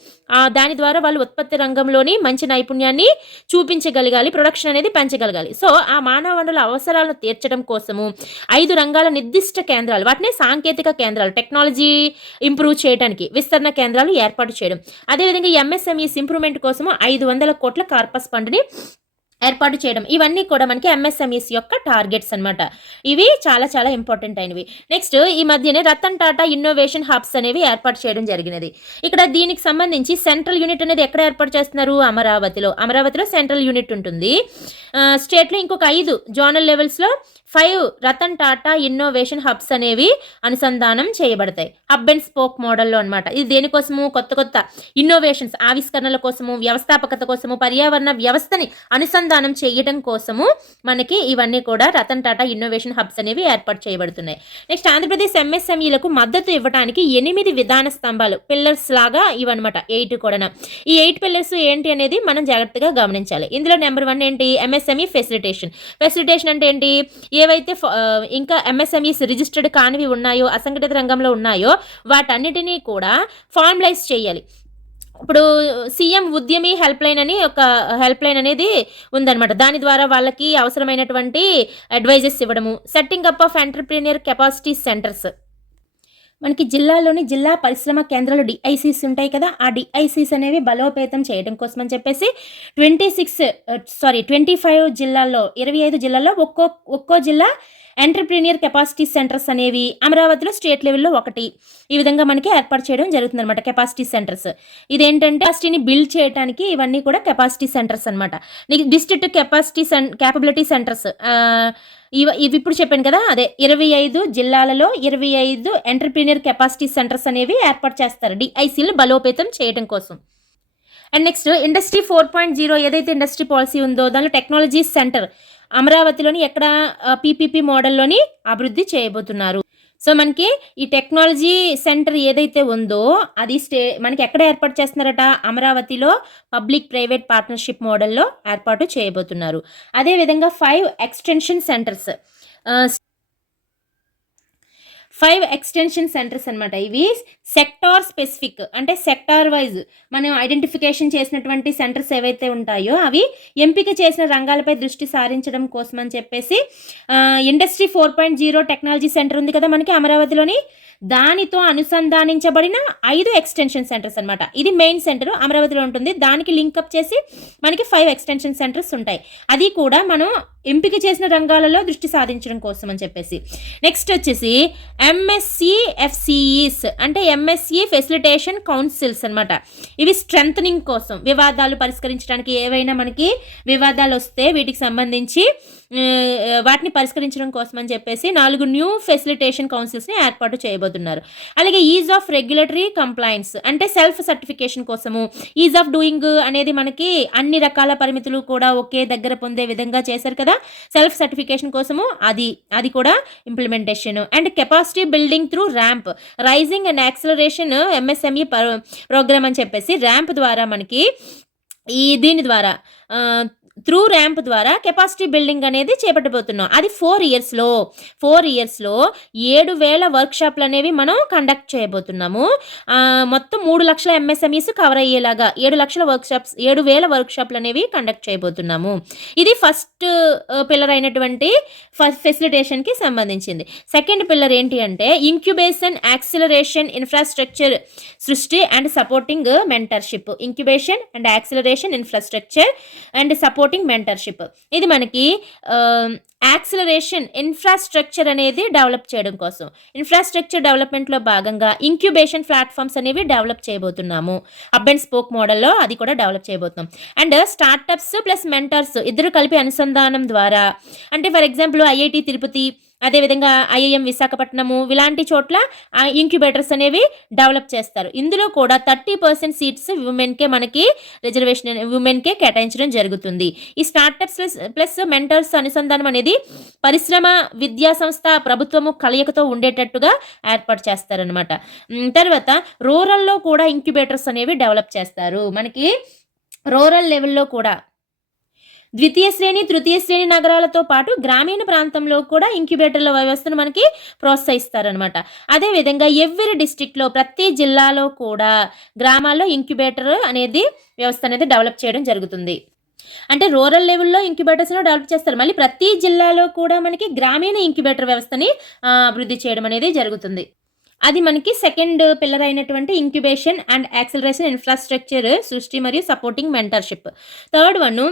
దాని ద్వారా వాళ్ళు ఉత్పత్తి రంగంలోని మంచి నైపుణ్యాన్ని చూపించగలగాలి, ప్రొడక్షన్ అనేది పెంచగలగాలి. సో ఆ మానవ వనరుల అవసరాలను తీర్చడం కోసము 5 రంగాల నిర్దిష్ట కేంద్రాలు, వాటిని సాంకేతిక కేంద్రాలు, టెక్నాలజీ ఇంప్రూవ్ చేయడానికి విస్తరణ కేంద్రాలు ఏర్పాటు చేయడం. అదేవిధంగా ఎంఎస్ఎంఈస్ ఇంప్రూవ్మెంట్ కోసము 500 కోట్ల కార్పస్ ఫండ్ని ఏర్పాటు చేయడం. ఇవన్నీ కూడా మనకి ఎంఎస్ఎంఈస్ యొక్క టార్గెట్స్ అనమాట. ఇవి చాలా చాలా ఇంపార్టెంట్ అయినవి. నెక్స్ట్ ఈ మధ్యనే రతన్ టాటా ఇన్నోవేషన్ హబ్స్ అనేవి ఏర్పాటు చేయడం జరిగినది. ఇక్కడ దీనికి సంబంధించి సెంట్రల్ యూనిట్ అనేది ఎక్కడ ఏర్పాటు చేస్తున్నారు? అమరావతిలో సెంట్రల్ యూనిట్ ఉంటుంది. స్టేట్లో ఇంకొక 5 జోనల్ లెవెల్స్లో 5 రతన్ టాటా ఇన్నోవేషన్ హబ్స్ అనేవి అనుసంధానం చేయబడతాయి. హబ్ అండ్ స్పోక్ మోడల్లో అనమాట. ఇది దేనికోసము? కొత్త ఇన్నోవేషన్స్, ఆవిష్కరణల కోసము, వ్యవస్థాపకత కోసము, పర్యావరణ వ్యవస్థని అనుసంధానం చేయడం కోసము మనకి ఇవన్నీ కూడా రతన్ టాటా ఇన్నోవేషన్ హబ్స్ అనేవి ఏర్పాటు చేయబడుతున్నాయి. నెక్స్ట్ ఆంధ్రప్రదేశ్ ఎంఎస్ఎంఈలకు మద్దతు ఇవ్వడానికి 8 విధాన స్తంభాలు, పిల్లర్స్ లాగా ఇవన్నమాట. 8 కూడా. ఈ 8 పిల్లర్స్ ఏంటి అనేది మనం జాగ్రత్తగా గమనించాలి. ఇందులో నెంబర్ 1 ఏంటి? ఎంఎస్ఎంఈ ఫెసిలిటేషన్ అంటే ఏంటి? ఏవైతే ఇంకా ఎంఎస్ఎంఈస్ రిజిస్టర్డ్ కానివి ఉన్నాయో, అసంఘటిత రంగంలో ఉన్నాయో వాటన్నిటినీ కూడా ఫార్మలైజ్ చేయాలి. ఇప్పుడు సీఎం ఉద్యమి హెల్ప్ లైన్ అని ఒక హెల్ప్ లైన్ అనేది ఉందన్నమాట. దాని ద్వారా వాళ్ళకి అవసరమైనటువంటి అడ్వైజెస్ ఇవ్వడము. Setting up of entrepreneur capacity centres. మనకి జిల్లాలోని జిల్లా పరిశ్రమ కేంద్రాలు డిఐసిస్ ఉంటాయి కదా, ఆ డిఐసిస్ అనేవి బలోపేతం చేయడం కోసం అని చెప్పేసి 25 జిల్లాల్లో 25 జిల్లాల్లో ఒక్కో జిల్లా ఎంటర్‌ప్రెన్యూర్ కెపాసిటీ సెంటర్స్ అనేవి అమరావతిలో స్టేట్ లెవెల్లో 1 ఈ విధంగా మనకి ఏర్పాటు చేయడం జరుగుతుంది అనమాట. కెపాసిటీ సెంటర్స్ ఇదేంటంటే కెపాసిటీని బిల్డ్ చేయడానికి ఇవన్నీ కూడా కెపాసిటీ సెంటర్స్ అనమాట. డిస్ట్రిక్ట్ క్యాపబిలిటీ సెంటర్స్ ఇవి ఇప్పుడు చెప్పాను కదా, అదే 25 జిల్లాలలో 25 ఎంటర్‌ప్రెన్యూర్ కెపాసిటీ సెంటర్స్ అనేవి ఏర్పాటు చేస్తారు డిఐసీలను బలోపేతం చేయడం కోసం. అండ్ నెక్స్ట్ ఇండస్ట్రీ 4.0 ఏదైతే ఇండస్ట్రీ పాలసీ ఉందో దానిలో టెక్నాలజీ సెంటర్ అమరావతిలోని ఎక్కడ పీపీపీ మోడల్లోని అభివృద్ధి చేయబోతున్నారు. సో మనకి ఈ టెక్నాలజీ సెంటర్ ఏదైతే ఉందో అది మనకి ఎక్కడ ఏర్పాటు చేస్తున్నారట? అమరావతిలో పబ్లిక్ ప్రైవేట్ పార్ట్నర్షిప్ మోడల్లో ఏర్పాటు చేయబోతున్నారు. అదేవిధంగా 5 ఎక్స్టెన్షన్ సెంటర్స్ అనమాట. ఇవి సెక్టార్ స్పెసిఫిక్, అంటే సెక్టార్ వైజ్ మనం ఐడెంటిఫికేషన్ చేసినటువంటి సెంటర్స్ ఏవైతే ఉంటాయో అవి ఎంపిక చేసిన రంగాలపై దృష్టి సారించడం కోసం అని చెప్పేసి ఇండస్ట్రీ 4.0 టెక్నాలజీ సెంటర్ ఉంది కదా మనకి అమరావతిలోని, దానితో అనుసంధానించబడిన 5 ఎక్స్టెన్షన్ సెంటర్స్ అనమాట. ఇది మెయిన్ సెంటర్ అమరావతిలో ఉంటుంది. దానికి లింకప్ చేసి మనకి 5 ఎక్స్టెన్షన్ సెంటర్స్ ఉంటాయి. అది కూడా మనం ఎంపిక చేసిన రంగాలలో దృష్టి సాధించడం కోసం అని చెప్పేసి. నెక్స్ట్ వచ్చేసి ఎంఎస్సిఎఫ్సిఈస్ అంటే ఎంఎస్సి ఫెసిలిటేషన్ కౌన్సిల్స్ అనమాట. ఇవి స్ట్రెంథనింగ్ కోసం, వివాదాలు పరిష్కరించడానికి, ఏవైనా మనకి వివాదాలు వస్తే వీటికి సంబంధించి వాటిని పరిష్కరించడం కోసం అని చెప్పేసి 4 న్యూ ఫెసిలిటేషన్ కౌన్సిల్స్ని ఏర్పాటు చేయబోతున్నారు. అలాగే ఈజ్ ఆఫ్ రెగ్యులేటరీ కంప్లైన్స్ అంటే సెల్ఫ్ సర్టిఫికేషన్ కోసము, ఈజ్ ఆఫ్ డూయింగ్ అనేది మనకి అన్ని రకాల పరిమితులు కూడా ఒకే దగ్గర పొందే విధంగా చేశారు కదా, సెల్ఫ్ సర్టిఫికేషన్ కోసము అది కూడా implementation. And capacity building through RAMP, raising and acceleration MSME programme అని చెప్పేసి ర్యాంప్ ద్వారా మనకి దీని ద్వారా త్రూ ర్యాంప్ ద్వారా కెపాసిటీ బిల్డింగ్ అనేది చేపట్టబోతున్నాం. అది 4 ఇయర్స్లో 7,000 వర్క్షాప్లు అనేవి మనం కండక్ట్ చేయబోతున్నాము. మొత్తం 3 లక్షల ఎంఎస్ఎంఈస్ కవర్ అయ్యేలాగా 7,000 వర్క్షాప్లు అనేవి కండక్ట్ చేయబోతున్నాము. ఇది ఫస్ట్ పిల్లర్ అయినటువంటి ఫెసిలిటేషన్కి సంబంధించింది. సెకండ్ పిల్లర్ ఏంటి అంటే ఇంక్యుబేషన్ యాక్సిలరేషన్ ఇన్ఫ్రాస్ట్రక్చర్ సృష్టి and supporting mentorship. Incubation and acceleration infrastructure and support supporting mentorship. ఇది మనకి యాక్సిలరేషన్ ఇన్ఫ్రాస్ట్రక్చర్ అనేది డెవలప్ చేయడం కోసం. ఇన్ఫ్రాస్ట్రక్చర్ డెవలప్మెంట్లో భాగంగా ఇంక్యుబేషన్ ప్లాట్ఫామ్స్ అనేవి డెవలప్ చేయబోతున్నాము. హబ్ అండ్ స్పోక్ మోడల్లో అది కూడా డెవలప్ చేయబోతున్నాం. అండ్ స్టార్టప్స్ ప్లస్ మెంటర్స్ ఇద్దరు కలిపి అనుసంధానం ద్వారా, అంటే ఫర్ ఎగ్జాంపుల్ ఐఐటి తిరుపతి, అదేవిధంగా ఐఐఎం విశాఖపట్నము, ఇలాంటి చోట్ల ఇంక్యుబేటర్స్ అనేవి డెవలప్ చేస్తారు. ఇందులో కూడా 30% సీట్స్ ఉమెన్కే మనకి రిజర్వేషన్ ఉమెన్కే కేటాయించడం జరుగుతుంది. ఈ స్టార్టప్స్ ప్లస్ మెంటర్స్ అనుసంధానం అనేది పరిశ్రమ, విద్యా సంస్థ, ప్రభుత్వము కలయికతో ఉండేటట్టుగా ఏర్పాటు చేస్తారనమాట. తర్వాత రూరల్లో కూడా ఇంక్యుబేటర్స్ అనేవి డెవలప్ చేస్తారు. మనకి రూరల్ లెవెల్లో కూడా ద్వితీయ శ్రేణి, తృతీయ శ్రేణి నగరాలతో పాటు గ్రామీణ ప్రాంతంలో కూడా ఇంక్యుబేటర్ల వ్యవస్థను మనకి ప్రోత్సహిస్తారనమాట. అదేవిధంగా ఎవ్రీ డిస్ట్రిక్ట్లో, ప్రతి జిల్లాలో కూడా గ్రామాల్లో ఇంక్యుబేటర్ అనేది వ్యవస్థ అనేది డెవలప్ చేయడం జరుగుతుంది. అంటే రూరల్ లెవెల్లో ఇంక్యుబేటర్స్ను డెవలప్ చేస్తారు. మళ్ళీ ప్రతి జిల్లాలో కూడా మనకి గ్రామీణ ఇంక్యుబేటర్ వ్యవస్థని అభివృద్ధి చేయడం అనేది జరుగుతుంది. అది మనకి సెకండ్ పిల్లర్ అయినటువంటి ఇంక్యుబేషన్ అండ్ యాక్సిలరేషన్ ఇన్ఫ్రాస్ట్రక్చర్ సృష్టి మరియు supporting mentorship. Third one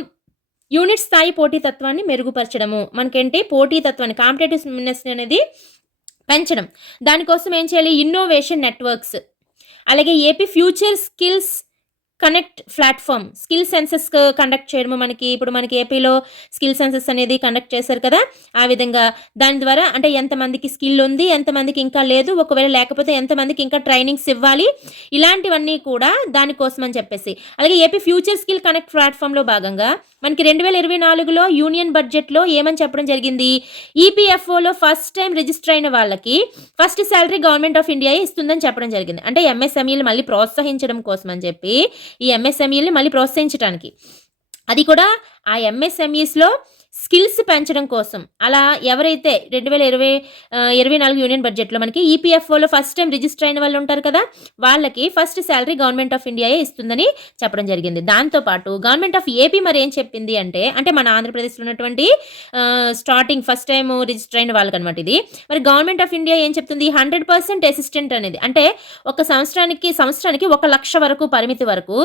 unit స్థాయి పోటీతత్వాన్ని మెరుగుపరచడము. మనకేంటి పోటీతత్వాన్ని, కాంపిటేటివ్నెస్ అనేది పెంచడం. దానికోసం ఏం చేయాలి? ఇన్నోవేషన్ నెట్వర్క్స్, అలాగే AP future skills connect platform, skill senses conduct చేయడము. ఇప్పుడు మనకి ఏపీలో స్కిల్ సెన్సెస్ అనేది కండక్ట్ చేశారు కదా, ఆ విధంగా దాని ద్వారా అంటే ఎంతమందికి స్కిల్ ఉంది, ఎంతమందికి ఇంకా లేదు, ఒకవేళ లేకపోతే ఎంతమందికి ఇంకా ట్రైనింగ్స్ ఇవ్వాలి, ఇలాంటివన్నీ కూడా దానికోసం అని చెప్పేసి. అలాగే ఏపీ ఫ్యూచర్ స్కిల్ కనెక్ట్ ప్లాట్ఫామ్లో భాగంగా మనకి 2024లో యూనియన్ బడ్జెట్లో ఏమని చెప్పడం జరిగింది? ఈపీఎఫ్ఓలో ఫస్ట్ టైం రిజిస్టర్ అయిన వాళ్ళకి first salary government of India ఇస్తుందని చెప్పడం జరిగింది. అంటే ఎంఎస్ఎంఈలు మళ్ళీ ప్రోత్సహించడం కోసం అని చెప్పి, ఈ ఎంఎస్ఎంఈని మళ్ళీ ప్రోత్సహించడానికి, అది కూడా ఆ ఎంఎస్ఎంఈస్లో స్కిల్స్ పెంచడం కోసం. అలా ఎవరైతే 2024 యూనియన్ బడ్జెట్లో మనకి ఈపీఎఫ్ఓలో ఫస్ట్ టైం రిజిస్టర్ అయిన వాళ్ళు ఉంటారు కదా, వాళ్ళకి ఫస్ట్ శాలరీ గవర్నమెంట్ ఆఫ్ ఇండియాయే ఇస్తుందని చెప్పడం జరిగింది. దాంతోపాటు గవర్నమెంట్ ఆఫ్ ఏపీ మరి ఏం చెప్పింది అంటే మన ఆంధ్రప్రదేశ్లో ఉన్నటువంటి స్టార్టింగ్ ఫస్ట్ టైం రిజిస్టర్ అయిన వాళ్ళకి అనమాట ఇది. మరి గవర్నమెంట్ ఆఫ్ ఇండియా ఏం చెప్తుంది? 100% అసిస్టెంట్ అనేది, అంటే ఒక సంవత్సరానికి 1 లక్ష వరకు పరిమితి వరకు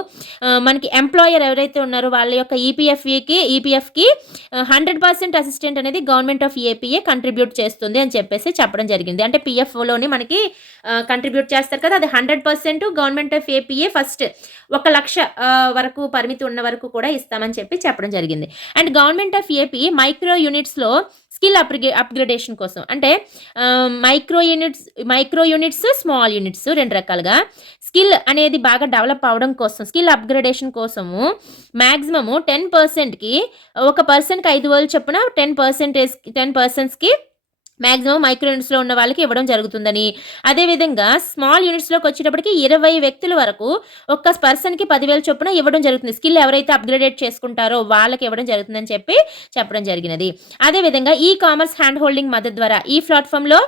మనకి ఎంప్లాయర్ ఎవరైతే ఉన్నారో వాళ్ళ యొక్క ఈపీఎఫ్కి 100% అసిస్టెంట్ అనేది గవర్నమెంట్ ఆఫ్ ఏపీఏ కంట్రిబ్యూట్ చేస్తుంది అని చెప్పేసి చెప్పడం జరిగింది. అంటే పిఎఫ్ఓలోని మనకి కంట్రిబ్యూట్ చేస్తారు కదా, అది 100% గవర్నమెంట్ ఆఫ్ ఏపీఏ ఫస్ట్ 1 లక్ష వరకు పరిమితి ఉన్న వరకు కూడా ఇస్తామని చెప్పడం జరిగింది. And government of AP micro యూనిట్స్లో స్కిల్ అప్గ్రేడేషన్ కోసం, అంటే మైక్రో యూనిట్స్ స్మాల్ యూనిట్స్ 2 రకాలుగా స్కిల్ అనేది బాగా డెవలప్ అవడం కోసం, స్కిల్ అప్గ్రేడేషన్ కోసము మ్యాక్సిమము 10%కి ఒక పర్సన్కి 5,000 చొప్పున 10%కి మ్యాక్సిమం మైక్రో యూనిట్స్లో ఉన్న వాళ్ళకి ఇవ్వడం జరుగుతుందని, అదేవిధంగా స్మాల్ యూనిట్స్లోకి వచ్చేటప్పటికి 20 వ్యక్తుల వరకు ఒక్క పర్సన్కి 10,000 చొప్పున ఇవ్వడం జరుగుతుంది. స్కిల్ ఎవరైతే అప్గ్రేడేట్ చేసుకుంటారో వాళ్ళకి ఇవ్వడం జరుగుతుందని చెప్పడం జరిగినది. అదేవిధంగా ఈ కామర్స్ హ్యాండ్ హోల్డింగ్ మద్దతు ద్వారా ఈ ప్లాట్ఫామ్లో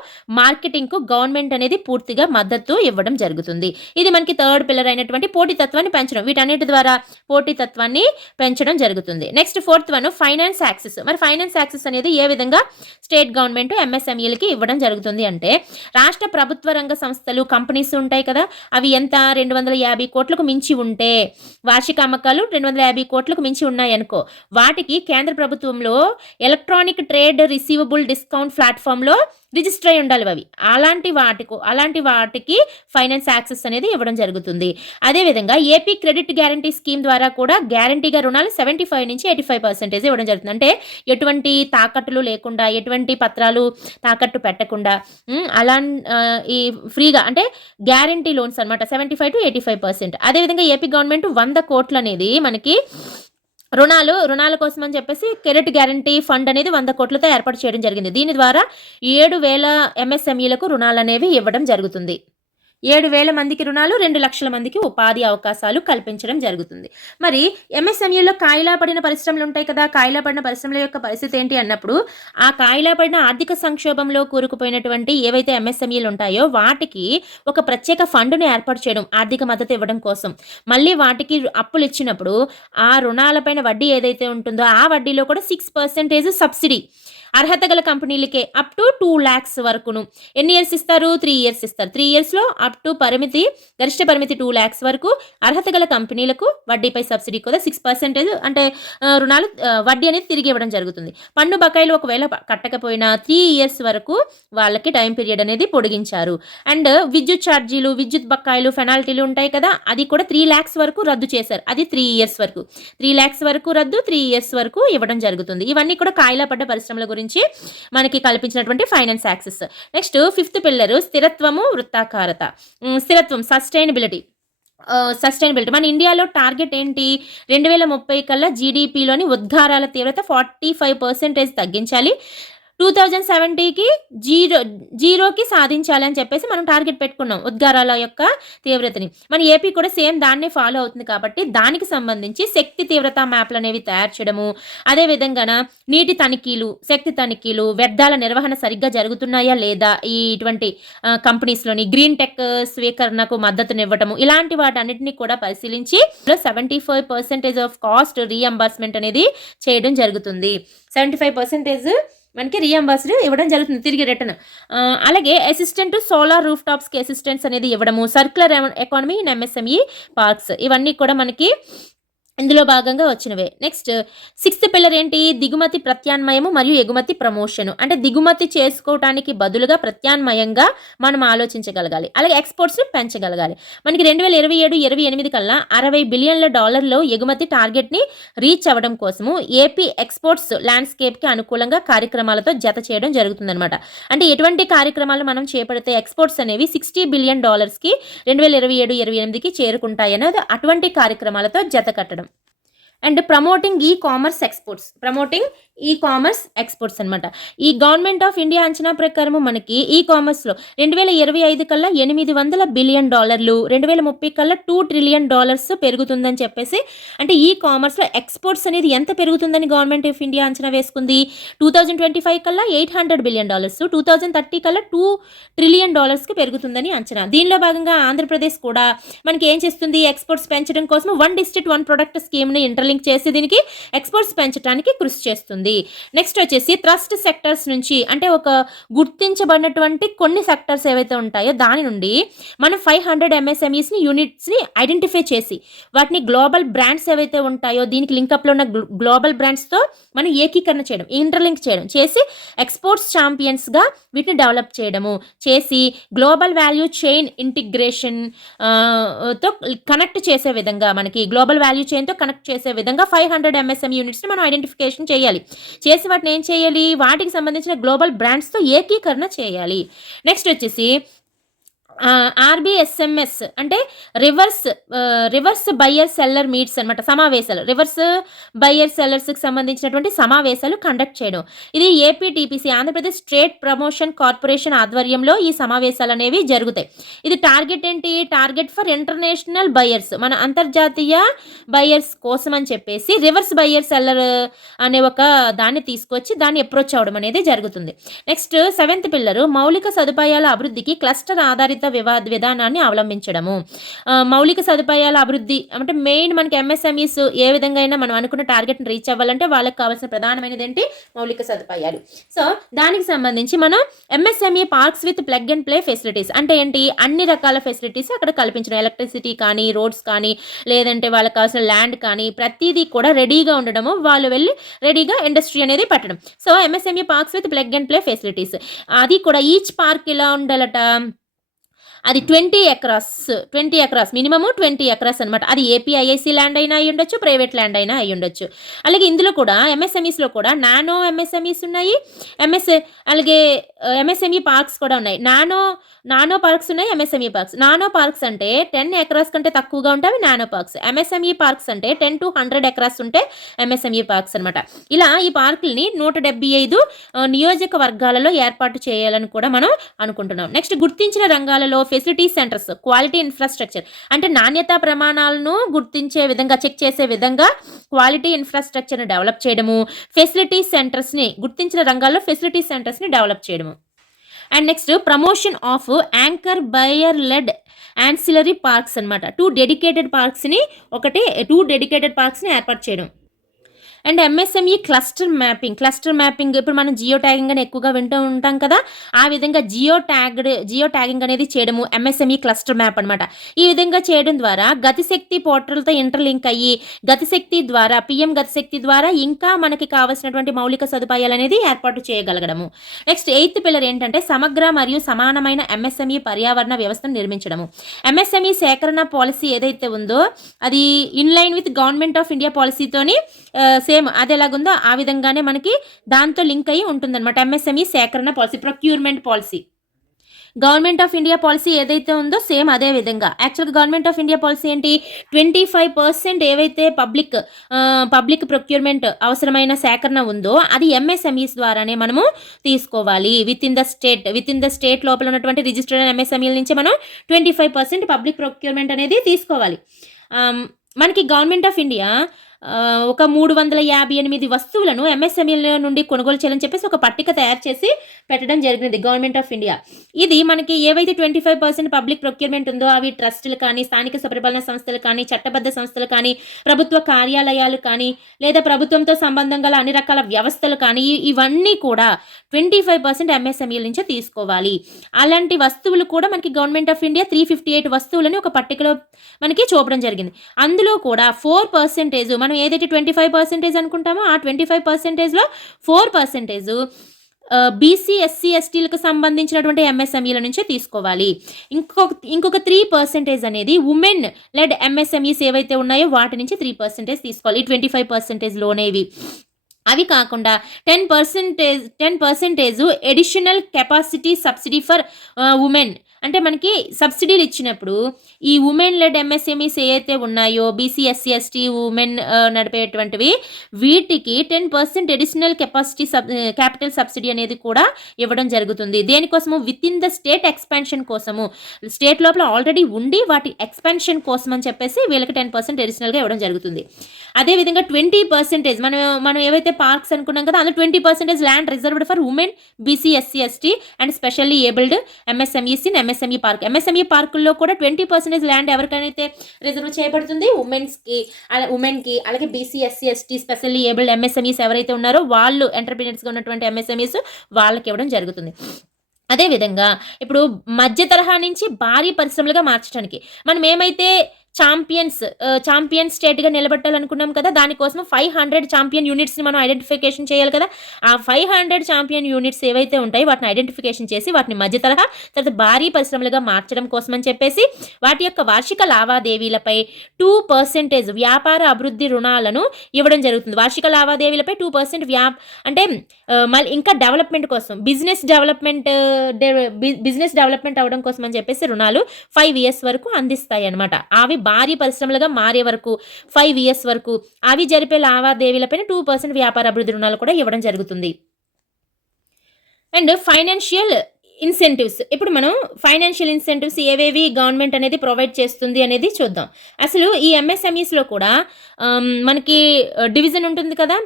మార్కెటింగ్కు గవర్నమెంట్ అనేది పూర్తిగా మద్దతు ఇవ్వడం జరుగుతుంది. ఇది మనకి థర్డ్ పిల్లర్ అయినటువంటి పోటీతత్వాన్ని పెంచడం. వీటన్నిటి ద్వారా పోటీతత్వాన్ని పెంచడం జరుగుతుంది. Next fourth one finance access. మరి ఫైనాన్స్ యాక్సెస్ అనేది ఏ విధంగా స్టేట్ గవర్నమెంట్ ఎంఎస్ఎంఈలకి ఇవ్వడం జరుగుతుంది అంటే, రాష్ట్ర ప్రభుత్వ రంగ సంస్థలు, కంపెనీస్ ఉంటాయి కదా, అవి ఎంత 250 కోట్లకు మించి ఉంటే, వార్షిక అమ్మకాలు 250 కోట్లకు మించి ఉన్నాయనుకో, వాటికి కేంద్ర ప్రభుత్వంలో ఎలక్ట్రానిక్ ట్రేడ్ రిసీవబుల్ డిస్కౌంట్ ప్లాట్ఫామ్లో రిజిస్టర్ అయి ఉండాలి అవి. అలాంటి వాటికి ఫైనాన్స్ యాక్సెస్ అనేది ఇవ్వడం జరుగుతుంది. అదేవిధంగా ఏపీ క్రెడిట్ గ్యారంటీ స్కీమ్ ద్వారా కూడా గ్యారంటీగా రుణాలు 75 నుంచి 85% ఇవ్వడం జరుగుతుంది. అంటే ఎటువంటి తాకట్టులు లేకుండా, ఎటువంటి పత్రాలు తాకట్టు పెట్టకుండా ఈ ఫ్రీగా, అంటే గ్యారంటీ లోన్స్ అనమాట, 75 to 85%. అదేవిధంగా ఏపీ గవర్నమెంట్ 100 కోట్లు అనేది మనకి రుణాల కోసం అని చెప్పేసి క్రెడిట్ గ్యారంటీ ఫండ్ అనేది 100 కోట్లతో ఏర్పాటు చేయడం జరిగింది. దీని ద్వారా 7,000 ఎంఎస్ఎంఈలకు రుణాలు అనేవి ఇవ్వడం జరుగుతుంది. 7,000 మందికి రుణాలు, 2 లక్షల మందికి ఉపాధి అవకాశాలు కల్పించడం జరుగుతుంది. మరి ఎంఎస్ఎంఈలో కాయిలా పడిన పరిశ్రమలు ఉంటాయి కదా, కాయిలా పడిన పరిశ్రమల యొక్క పరిస్థితి ఏంటి అన్నప్పుడు, ఆ కాయిలా పడిన ఆర్థిక సంక్షోభంలో కూరుకుపోయినటువంటి ఏవైతే ఎంఎస్ఎంఈలు ఉంటాయో వాటికి ఒక ప్రత్యేక ఫండ్ను ఏర్పాటు చేయడం, ఆర్థిక మద్దతు ఇవ్వడం కోసం. మళ్ళీ వాటికి అప్పులు ఇచ్చినప్పుడు ఆ రుణాలపైన వడ్డీ ఏదైతే ఉంటుందో ఆ వడ్డీలో కూడా 6% సబ్సిడీ, అర్హత గల కంపెనీలకే అప్ టు 2 lakhs వరకును. ఎన్ని ఇయర్స్ ఇస్తారు? 3 years ఇస్తారు. 3 yearsలో అప్ టు గరిష్ట పరిమితి 2 lakhs వరకు అర్హత గల కంపెనీలకు వడ్డీపై సబ్సిడీ కూడా 6% అంటే రుణాలు వడ్డీ అనేది తిరిగి ఇవ్వడం జరుగుతుంది. పన్ను బకాయిలు ఒకవేళ కట్టకపోయినా 3 years వరకు వాళ్ళకి టైం పీరియడ్ అనేది పొడిగించారు. అండ్ విద్యుత్ ఛార్జీలు, విద్యుత్ బకాయిలు, పెనాల్టీలు ఉంటాయి కదా, అది కూడా 3 lakhs వరకు రద్దు చేశారు. అది 3 years వరకు. 3 lakhs వరకు రద్దు, 3 years వరకు ఇవ్వడం జరుగుతుంది. ఇవన్నీ కూడా కాయిలా పడ్డ పరిశ్రమల గురించి మనకి కల్పించినటువంటి finance access. Next 5th pillar స్థిరత్వము, వృత్తాకారత. స్థిరత్వం సస్టైనబిలిటీ. మన ఇండియాలో టార్గెట్ ఏంటి? 2030 కల్లా జీడిపిలోని ఉద్గారాల తీవ్రత 45% తగ్గించాలి. 2070కి జీరోకి సాధించాలి అని చెప్పేసి మనం టార్గెట్ పెట్టుకున్నాం ఉద్గారాల యొక్క తీవ్రతని. మన ఏపీ కూడా సేమ్ దాన్నే ఫాలో అవుతుంది కాబట్టి దానికి సంబంధించి శక్తి తీవ్రత మ్యాప్లు అనేవి తయారు చేయడము, అదేవిధంగా నీటి తనిఖీలు, శక్తి తనిఖీలు, వ్యర్థాల నిర్వహణ సరిగ్గా జరుగుతున్నాయా లేదా ఇటువంటి కంపెనీస్లోని గ్రీన్ టెక్ స్వీకరణకు మద్దతునివ్వటము, ఇలాంటి వాటన్నిటిని కూడా పరిశీలించి 75% ఆఫ్ కాస్ట్ రీఎంబర్స్మెంట్ అనేది చేయడం జరుగుతుంది. 75% మనకి రీఎంబర్స్డ్ ఇవ్వడం జరుగుతుంది, తిరిగి రిటర్న్. అలాగే అసిస్టెంట్ సోలార్ రూఫ్ టాప్స్కి అసిస్టెంట్స్ అనేది ఇవ్వడము, circular economy in MSME parks, ఇవన్నీ కూడా మనకి ఇందులో భాగంగా వచ్చినవే. నెక్స్ట్ 6th పిల్లర్ ఏంటి? దిగుమతి ప్రత్యామ్నాయము మరియు ఎగుమతి ప్రమోషన్. అంటే దిగుమతి చేసుకోవటానికి బదులుగా ప్రత్యామ్నాయంగా మనం ఆలోచించగలగాలి. అలాగే ఎక్స్పోర్ట్స్ని పెంచగలగాలి. మనకి 2027-28 కల్లా $60 బిలియన్ ఎగుమతి టార్గెట్ని రీచ్ అవ్వడం కోసము ఏపీ ఎక్స్పోర్ట్స్ ల్యాండ్స్కేప్కి అనుకూలంగా కార్యక్రమాలతో జత చేయడం జరుగుతుందన్నమాట. అంటే ఎటువంటి కార్యక్రమాలు మనం చేపడితే ఎక్స్పోర్ట్స్ అనేవి $60 బిలియన్ 2027-28కి చేరుకుంటాయనేది అటువంటి కార్యక్రమాలతో జత కట్టడం. And promoting e commerce exports అనమాట. ఈ గవర్నమెంట్ ఆఫ్ ఇండియా అంచనా ప్రకారము మనకి ఈ కామర్స్లో 2025 కల్లా $800 బిలియన్, 2030 కల్లా $2 ట్రిలియన్ పెరుగుతుందని చెప్పేసి, అంటే ఈ కామర్స్లో ఎక్స్పోర్ట్స్ అనేది ఎంత పెరుగుతుందని గవర్నమెంట్ ఆఫ్ ఇండియా అంచనా వేసుకుంది? 2025 కల్లా $800 బిలియన్, 2030 కల్లా $2 ట్రిలియన్ పెరుగుతుందని అంచనా. దీనిలో భాగంగా ఆంధ్రప్రదేశ్ కూడా మనకి ఏం చేస్తుంది? ఎక్స్పోర్ట్స్ పెంచడం కోసం 1 district 1 product స్కీమ్ని ఇంటర్లింక్ చేసి దీనికి ఎక్స్పోర్ట్స్ పెంచడానికి కృషి చేస్తుంది. నెక్స్ట్ వచ్చేసి ట్రస్ట్ సెక్టర్స్ నుంచి, అంటే ఒక గుర్తించబడినటువంటి కొన్ని సెక్టర్స్ ఏవైతే ఉంటాయో దాని నుండి మనం 500 MSMEస్ని యూనిట్స్ని ఐడెంటిఫై చేసి వాటిని గ్లోబల్ బ్రాండ్స్ ఏవైతే ఉంటాయో దీనికి లింకప్లో ఉన్న గ్లోబల్ బ్రాండ్స్తో మనం ఏకీకరణ చేయడం, ఇంటర్లింక్ చేయడం చేసి ఎక్స్పోర్ట్స్ ఛాంపియన్స్గా వీటిని డెవలప్ చేయడము చేసి గ్లోబల్ వాల్యూ చైన్ ఇంటిగ్రేషన్ తో కనెక్ట్ చేసే విధంగా, మనకి గ్లోబల్ వాల్యూ చైన్తో కనెక్ట్ చేసే విధంగా 500 MSME యూనిట్స్ని మనం ఐడెంటిఫికేషన్ చేయాలి. చేసి వాటిని ఏం చేయాలి? వాటికి సంబంధించిన గ్లోబల్ బ్రాండ్స్తో ఏకీకరణ చేయాలి. నెక్స్ట్ వచ్చేసి RBSMS అంటే రివర్స్ బయ్యర్ సెల్లర్ మీట్స్ అనమాట, సమావేశాలు. రివర్స్ బయ్యర్ సెల్లర్స్కి సంబంధించినటువంటి సమావేశాలు కండక్ట్ చేయడం. ఇది ఏపీటీపీసీ ఆంధ్రప్రదేశ్ ట్రేడ్ ప్రమోషన్ కార్పొరేషన్ ఆధ్వర్యంలో ఈ సమావేశాలు అనేవి జరుగుతాయి. ఇది టార్గెట్ ఏంటి? టార్గెట్ ఫర్ ఇంటర్నేషనల్ బయ్యర్స్, మన అంతర్జాతీయ బయ్యర్స్ కోసం అని చెప్పేసి రివర్స్ బయ్యర్ సెల్లర్ అనే ఒక దాన్ని తీసుకొచ్చి దాన్ని అప్రోచ్ అవ్వడం అనేది జరుగుతుంది. నెక్స్ట్ 7th పిల్లరు మౌలిక సదుపాయాల అభివృద్ధికి క్లస్టర్ ఆధారిత విధానాన్ని అవలంబించడము. మౌలిక సదుపాయాల అభివృద్ధి అంటే మెయిన్ మనకి ఎంఎస్ఎంఈస్ ఏ విధంగా అయినా మనం అనుకున్న టార్గెట్ని రీచ్ అవ్వాలంటే వాళ్ళకి కావాల్సిన ప్రధానమైనది ఏంటి? మౌలిక సదుపాయాలు. సో దానికి సంబంధించి మనం MSME parks with plug and play facilities అంటే ఏంటి? అన్ని రకాల ఫెసిలిటీస్ అక్కడ కల్పించడం, ఎలక్ట్రిసిటీ కానీ, రోడ్స్ కానీ, లేదంటే వాళ్ళకి కావాల్సిన ల్యాండ్ కానీ ప్రతిదీ కూడా రెడీగా ఉండడము, వాళ్ళు వెళ్ళి రెడీగా ఇండస్ట్రీ అనేది పెట్టడం. So MSME parks with plug and play facilities, అది కూడా ఈచ్ పార్క్ ఎలా ఉండాలట? అది 20 ఎకరాస్ మినిమము 20 ఎకరాస్ అనమాట. అది ఏపీఐఐసి ల్యాండ్ అయినా అయ్యి ఉండొచ్చు, ప్రైవేట్ ల్యాండ్ అయినా అయ్యి ఉండొచ్చు. అలాగే ఇందులో కూడా ఎంఎస్ఎంఈస్లో కూడా నానో ఎంఎస్ఎంఈస్ ఉన్నాయి, అలాగే ఎంఎస్ఎంఈ పార్క్స్ కూడా ఉన్నాయి. నానో పార్క్స్ ఉన్నాయి, ఎంఎస్ఎంఈ పార్క్స్. నానో పార్క్స్ అంటే 10 ఎకరాస్ కంటే తక్కువగా ఉంటాయి నానో పార్క్స్. ఎంఎస్ఎంఈ పార్క్స్ అంటే 10 to 100 ఎకరాస్ ఉంటే ఎంఎస్ఎంఈ పార్క్స్ అనమాట. ఇలా ఈ పార్కుల్ని 175 నియోజకవర్గాలలో ఏర్పాటు చేయాలని కూడా మనం అనుకుంటున్నాం. నెక్స్ట్ గుర్తించిన రంగాలలో ఫెసిలిటీ సెంటర్స్, క్వాలిటీ ఇన్ఫ్రాస్ట్రక్చర్ అంటే నాణ్యతా ప్రమాణాలను గుర్తించే విధంగా, చెక్ చేసే విధంగా క్వాలిటీ ఇన్ఫ్రాస్ట్రక్చర్ని డెవలప్ చేయడము, ఫెసిలిటీ సెంటర్స్ని గుర్తించిన రంగాల్లో ఫెసిలిటీ సెంటర్స్ని డెవలప్ చేయడము. And next promotion of anchor buyer led ancillary parks అనమాట. 2 డెడికేటెడ్ పార్క్స్ని ఏర్పాటు చేయడం. అండ్ ఎంఎస్ఎంఈ క్లస్టర్ మ్యాపింగ్ ఇప్పుడు మనం జియో ట్యాగింగ్ అని ఎక్కువగా వింటూ ఉంటాం కదా, ఆ విధంగా జియో ట్యాగింగ్ అనేది చేయడము ఎంఎస్ఎంఈ క్లస్టర్ మ్యాప్ అనమాట. ఈ విధంగా చేయడం ద్వారా గతిశక్తి పోర్టల్తో ఇంటర్లింక్ అయ్యి గతిశక్తి ద్వారా పిఎం గతిశక్తి ద్వారా ఇంకా మనకి కావాల్సినటువంటి మౌలిక సదుపాయాలు అనేది ఏర్పాటు చేయగలగడము. నెక్స్ట్ 8th పిల్లర్ ఏంటంటే సమగ్ర మరియు సమానమైన ఎంఎస్ఎంఈ పర్యావరణ వ్యవస్థను నిర్మించడము. ఎంఎస్ఎంఈ సేకరణ పాలసీ ఏదైతే ఉందో అది inline with government of India పాలసీతోని సేమ్ అది ఎలాగుందో ఆ విధంగానే మనకి దాంతో లింక్ అయ్యి ఉంటుందన్నమాట. ఎంఎస్ఎంఈ సేకరణ policy, procurement policy, government of India policy ఏదైతే ఉందో సేమ్ అదే విధంగా. యాక్చువల్గా గవర్నమెంట్ ఆఫ్ ఇండియా పాలసీ ఏంటి, 25% ఏవైతే పబ్లిక్ ప్రొక్యూర్మెంట్ అవసరమైన సేకరణ ఉందో అది ఎంఎస్ఎంఈస్ ద్వారానే మనము తీసుకోవాలి. విత్ ఇన్ ద స్టేట్ లోపల ఉన్నటువంటి రిజిస్టర్డ్ ఎంఎస్ఎంఈల నుంచి మనం 25% పబ్లిక్ ప్రొక్యూర్మెంట్ అనేది తీసుకోవాలి. మనకి గవర్నమెంట్ ఆఫ్ ఇండియా ఒక 358 వస్తువులను ఎంఎస్ఎంఈల నుండి కొనుగోలు చేయాలని చెప్పేసి ఒక పట్టిక తయారు చేసి పెట్టడం జరిగింది గవర్నమెంట్ ఆఫ్ ఇండియా. ఇది మనకి ఏవైతే 25% పబ్లిక్ ప్రొక్యూర్మెంట్ ఉందో అవి ట్రస్టులు కానీ, స్థానిక స్వపరిపాలన సంస్థలు కానీ, చట్టబద్ధ సంస్థలు కానీ, ప్రభుత్వ కార్యాలయాలు కానీ, లేదా ప్రభుత్వంతో సంబంధం గల అన్ని రకాల వ్యవస్థలు కానీ, ఇవన్నీ కూడా 25% ఎంఎస్ఎంఈల నుంచే తీసుకోవాలి. అలాంటి వస్తువులు కూడా మనకి గవర్నమెంట్ ఆఫ్ ఇండియా 358 వస్తువులని ఒక పట్టికలో మనకి చూపడం జరిగింది. అందులో కూడా 4% మనం ఏదైతే 25% అనుకుంటామో ఆ 25%లో 4% బీసీ, ఎస్సీ, ఎస్టీలకు సంబంధించినటువంటి ఎంఎస్ఎంఈల నుంచే తీసుకోవాలి. ఇంకొక 3% అనేది ఉమెన్ లెడ్ ఎంఎస్ఎంఈస్ ఏవైతే ఉన్నాయో వాటి నుంచి 3% తీసుకోవాలి. 25%లోనేవి. అవి కాకుండా 10% additional capacity subsidy for women, అంటే మనకి సబ్సిడీలు ఇచ్చినప్పుడు ఈ ఉమెన్ లెడ్ ఎంఎస్ఎంఈస్ ఏవైతే ఉన్నాయో బీసీ, ఎస్సీ, ఎస్టీ, ఉమెన్ నడిపేటువంటివి వీటికి 10% ఎడిషనల్ క్యాపిటల్ సబ్సిడీ అనేది కూడా ఇవ్వడం జరుగుతుంది. దేనికోసము, within the state expansion కోసము, స్టేట్ లోపల ఆల్రెడీ ఉండి వాటి ఎక్స్పాన్షన్ కోసం అని చెప్పేసి వీళ్ళకి 10% ఎడిషనల్గా ఇవ్వడం జరుగుతుంది. అదేవిధంగా 20% మనం ఏవైతే పార్క్స్ అనుకున్నాం కదా అందులో 20% land reserved for women, BC, SC, ST and specially abled MSMEs in MSME park. MSME పార్కుల్లో కూడా 20% ల్యాండ్ ఎవరికైతే రిజర్వ్ చేయబడుతుంది, ఉమెన్కి, అలాగే BC, SC, ST, specially abled MSMEs ఎవరైతే ఉన్నారో వాళ్ళు ఎంటర్ప్రెన్యూర్స్గా ఉన్నటువంటి ఎంఎస్ఎంఈస్ వాళ్ళకి ఇవ్వడం జరుగుతుంది. అదేవిధంగా ఇప్పుడు మధ్య తరహా నుంచి భారీ పరిశ్రమలుగా మార్చడానికి మనం ఏమైతే ఛాంపియన్ స్టేట్గా నిలబెట్టాలనుకున్నాం కదా, దానికోసం 500 ఛాంపియన్ యూనిట్స్ని మనం ఐడెంటిఫికేషన్ చేయాలి కదా. ఆ 500 ఛాంపియన్ యూనిట్స్ ఏవైతే ఉంటాయో వాటిని ఐడెంటిఫికేషన్ చేసి వాటిని మధ్య తరహా తర్వాత భారీ పరిశ్రమలుగా మార్చడం కోసం అని చెప్పేసి వాటి యొక్క వార్షిక లావాదేవీలపై 2% వ్యాపార అభివృద్ధి రుణాలను ఇవ్వడం జరుగుతుంది. వార్షిక లావాదేవీలపై 2% అంటే మళ్ళీ ఇంకా డెవలప్మెంట్ కోసం బిజినెస్ డెవలప్మెంట్ అవ్వడం కోసం అని చెప్పేసి రుణాలు 5 years వరకు అందిస్తాయి అన్నమాట. అవి భారీ పరిశ్రమలుగా మారే వరకు 5 years వరకు అవి జరిపే లావాదేవీలపైన 2% వ్యాపార అభివృద్ధి రుణాలు కూడా ఇవ్వడం జరుగుతుంది. అండ్ ఫైనాన్షియల్ ఇన్సెంటివ్స్, ఇప్పుడు మనం ఫైనాన్షియల్ ఇన్సెంటివ్స్ ఏవేవి గవర్నమెంట్ అనేది ప్రొవైడ్ చేస్తుంది అనేది చూద్దాం. అసలు ఈ ఎంఎస్ఎంఈస్లో కూడా మనకి డివిజన్ ఉంటుంది కదా,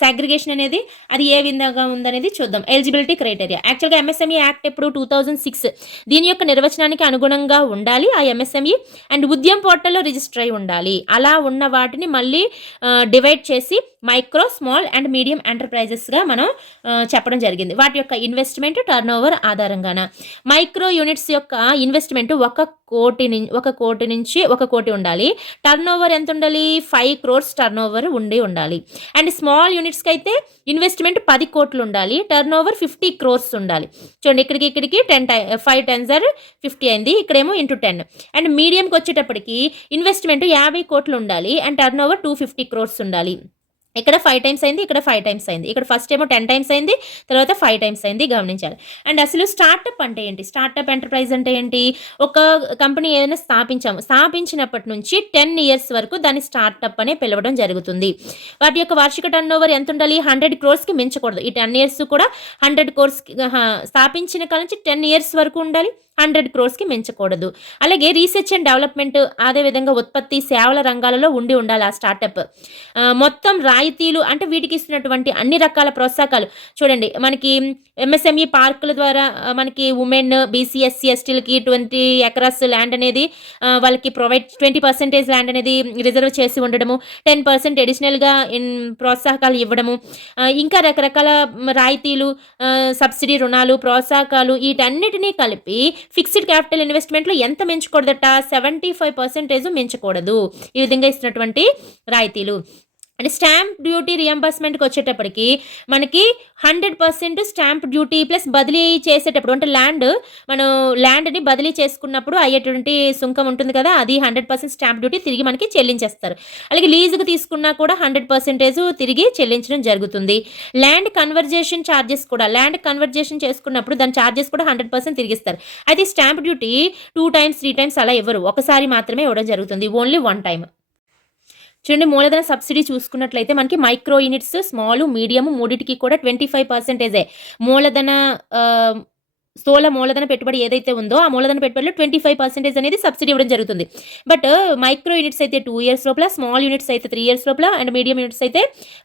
సాగ్రిగేషన్ అనేది అది ఏ విధంగా ఉందనేది చూద్దాం. ఎలిజిబిలిటీ క్రైటీరియా, యాక్చువల్గా ఎంఎస్ఎంఈ యాక్ట్ ఎప్పుడు 2006 దీని యొక్క నిర్వచనానికి అనుగుణంగా ఉండాలి ఆ ఎంఎస్ఎంఈ. అండ్ ఉద్యమ్ పోర్టల్లో రిజిస్టర్ అయి ఉండాలి. అలా ఉన్న వాటిని మళ్ళీ డివైడ్ చేసి మైక్రో, స్మాల్ అండ్ మీడియం ఎంటర్ప్రైజెస్గా మనం చెప్పడం జరిగింది. వాటి యొక్క ఇన్వెస్ట్మెంట్ టర్నోవర్ ఆధారంగాన మైక్రో యూనిట్స్ యొక్క ఇన్వెస్ట్మెంట్ 1 కోటి నుంచి 1 కోటి ఉండాలి. టర్నోవర్ ఎంత ఉండాలి, 5 crores టర్నోవర్ ఉండాలి. అండ్ స్మాల్ యూనిట్స్కి అయితే ఇన్వెస్ట్మెంట్ 10 కోట్లు ఉండాలి, టర్నోవర్ 50 crores ఉండాలి. చూడండి ఇక్కడికి 5 10s 50 అయింది, ఇక్కడేమో ఇంటూ 10. అండ్ మీడియంకి వచ్చేటప్పటికి ఇన్వెస్ట్మెంట్ 50 కోట్లు ఉండాలి అండ్ టర్నోవర్ 250 crores ఉండాలి. ఇక్కడ 5 times అయింది, ఇక్కడ 5 times అయింది, ఇక్కడ ఫస్ట్ ఏమో 10 times అయింది, తర్వాత 5 times అయింది, గమనించాలి. అండ్ అసలు స్టార్టప్ అంటే ఏంటి, స్టార్టప్ ఎంటర్ప్రైజ్ అంటే ఏంటి, ఒక కంపెనీ ఏదైనా స్థాపించినప్పటి నుంచి 10 years వరకు దాన్ని స్టార్టప్ అనే పిలవడం జరుగుతుంది. వాటి యొక్క వార్షిక టర్నోవర్ ఎంత ఉండాలి, 100 crores మించకూడదు. ఈ 10 years కూడా 100 crores స్థాపించిన కాల నుంచి 10 years వరకు ఉండాలి. 100 క్రోర్స్‌కి మించకూడదు. అలాగే రీసెర్చ్ అండ్ డెవలప్‌మెంట్ అదేవిధంగా ఉత్పత్తి, సేవల రంగాలలో ఉండాలి ఆ స్టార్టప్. మొత్తం రాయితీలు అంటే వీటికి ఇస్తున్నటువంటి అన్ని రకాల ప్రోత్సాహకాలు చూడండి మనకి ఎంఎస్ఎంఈ పార్కుల ద్వారా మనకి ఉమెన్, బీసీ, ఎస్సీ, ఎస్టీలకి 20 ఎకరాస్ ల్యాండ్ అనేది వాళ్ళకి ప్రొవైడ్ 20% ల్యాండ్ అనేది రిజర్వ్ చేసి ఉండడము, 10% అడిషనల్‌గా ప్రోత్సాహకాలు ఇవ్వడము, ఇంకా రకరకాల రాయితీలు, సబ్సిడీ రుణాలు, ప్రోత్సాహకాలు వీటన్నిటిని కలిపి ఫిక్స్డ్ క్యాపిటల్ ఇన్వెస్ట్మెంట్‌లో ఎంత మించకూడదట 75% మించకూడదు. ఈ విధంగా ఇస్తున్నటువంటి రాయితీలు. అంటే స్టాంప్ డ్యూటీ రియంబర్స్మెంట్‌కి వచ్చేటప్పటికి మనకి 100% స్టాంప్ డ్యూటీ ప్లస్ బదిలీ చేసేటప్పుడు అంటే మనం ల్యాండ్‌ని బదిలీ చేసుకున్నప్పుడు అయ్యేటువంటి సుంకం ఉంటుంది కదా! అది 100% స్టాంప్ డ్యూటీ తిరిగి మనకి చెల్లించేస్తారు. అలాగే లీజుకు తీసుకున్నా కూడా 100% తిరిగి చెల్లించడం జరుగుతుంది. ల్యాండ్ కన్వర్జేషన్ చార్జెస్ కూడా ల్యాండ్ కన్వర్జేషన్ చేసుకున్నప్పుడు దాని చార్జెస్ కూడా 100% తిరిగిస్తారు. అయితే స్టాంప్ డ్యూటీ 2 టైమ్స్, 3 టైమ్స్ అలా ఇవ్వరు. ఒకసారి మాత్రమే ఇవ్వడం జరుగుతుంది. Only 1 time. చూడండి మూలధన సబ్సిడీ చూసుకున్నట్లయితే మనకి మైక్రో యూనిట్స్, స్మాల్, మీడియం మూడిటికి కూడా 25% మూలధన స్థూల మూలధన పెట్టుబడి ఏదైతే ఉందో ఆ మూలధన పెట్టుబడిలో 25% అనేది సబ్సిడీ ఇవ్వడం జరుగుతుంది. బట్ మైక్రో యూనిట్స్ అయితే 2 ఇయర్స్ లోపల, స్మాల్ యూనిట్స్ అయితే 3 ఇయర్స్ లోపల అండ్ మీడియం యూనిట్స్ అయితే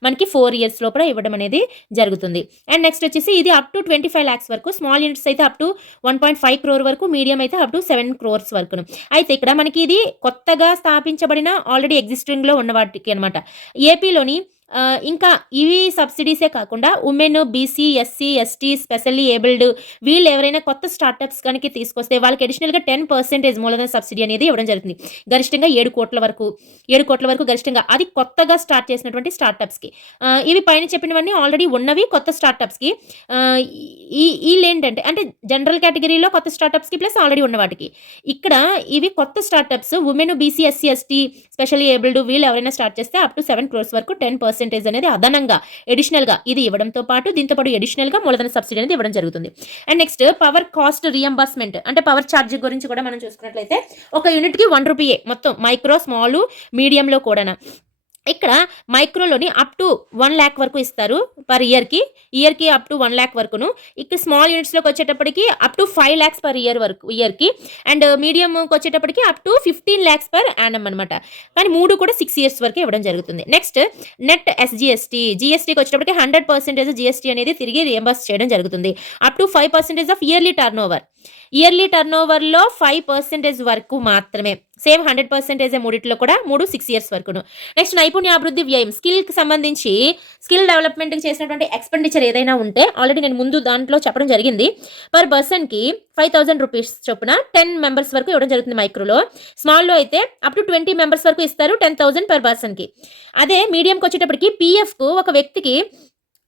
మనకి 4 ఇయర్స్ లోపల ఇవ్వడం అనేది జరుగుతుంది. అండ్ నెక్స్ట్ వచ్చేసి ఇది అప్ టు 25 lakhs వరకు, స్మాల్ యూనిట్స్ అయితే అప్ టు 1.5 crore వరకు, మీడియం అయితే అప్ టు 7 crores వరకును. అయితే ఇక్కడ మనకి ఇది కొత్తగా స్థాపించబడిన ఆల్రెడీ ఎగ్జిస్టింగ్లో ఉన్న వాటికి అనమాట. ఏపీలోని ఇంకా ఇవి సబ్సిడీసే కాకుండా women, BC, SC, ST, specially abled వీళ్ళు ఎవరైనా కొత్త స్టార్టప్స్ కనుక తీసుకొస్తే వాళ్ళకి అడిషనల్గా 10% మూలధన సబ్సిడీ అనేది ఇవ్వడం జరుగుతుంది. గరిష్టంగా 7 కోట్ల వరకు గరిష్టంగా. అది కొత్తగా స్టార్ట్ చేసినటువంటి స్టార్టప్స్కి. ఇవి పైన చెప్పినవన్నీ ఆల్రెడీ ఉన్నవి కొత్త స్టార్టప్స్కి. వీళ్ళు ఏంటంటే అంటే జనరల్ కేటగిరీలో కొత్త స్టార్టప్స్కి ప్లస్ ఆల్రెడీ ఉన్న వాటికి. ఇక్కడ ఇవి కొత్త startups women, BC, SC, ST, specially abled వీళ్ళు ఎవరైనా స్టార్ట్ చేస్తే అప్ టు 7 crores వరకు 10% అనేది అదనంగా అడిషనల్గా ఇది ఇవ్వడంతో పాటు దీంతో పాటు అడిషనల్గా మూలధన సబ్సిడీ అనేది ఇవ్వడం జరుగుతుంది. And next power cost reimbursement అంటే పవర్ ఛార్జ్ గురించి కూడా మనం చూసుకున్నట్లయితే ఒక యూనిట్కి 1 రూపీయే మొత్తం మైక్రో, స్మాల్, మీడియంలో కూడా. ఇక్కడ మైక్రోలోని అప్ టు 1 lakh వరకు ఇస్తారు పర్ ఇయర్కి అప్ టు 1 lakh వరకును. ఇక్కడ స్మాల్ యూనిట్స్లోకి వచ్చేటప్పటికి అప్ టు 5 lakhs పర్ ఇయర్కి అండ్ మీడియంకి వచ్చేటప్పటికి up to 15 lakhs per annum అనమాట. కానీ 3 కూడా 6 ఇయర్స్ వరకు ఇవ్వడం జరుగుతుంది. నెక్స్ట్ నెట్ జిఎస్టీకి వచ్చేటప్పటికి 100% జిఎస్టీ అనేది తిరిగి రియంబర్స్ చేయడం జరుగుతుంది. Up to 5% of yearly turn ఓవర్లో 5% వరకు మాత్రమే. సేమ్ 100% మూడిట్లో కూడా 6 ఇయర్స్ వరకును. నెక్స్ట్ నైపుణ్యాభివృద్ధి వ్యయం స్కిల్కి సంబంధించి స్కిల్ డెవలప్మెంట్కి చేసినటువంటి ఎక్స్పెండిచర్ ఏదైనా ఉంటే ఆల్రెడీ నేను ముందు దాంట్లో చెప్పడం జరిగింది. పర్ పర్సన్కి 5,000 రూపీస్ చొప్పున 10 members వరకు ఇవ్వడం జరుగుతుంది మైక్రోలో. స్మాల్లో అయితే అప్ టు 20 members వరకు ఇస్తారు 10,000 పర్ పర్సన్కి. అదే మీడియంకి వచ్చేటప్పటికి పీఎఫ్కు ఒక వ్యక్తికి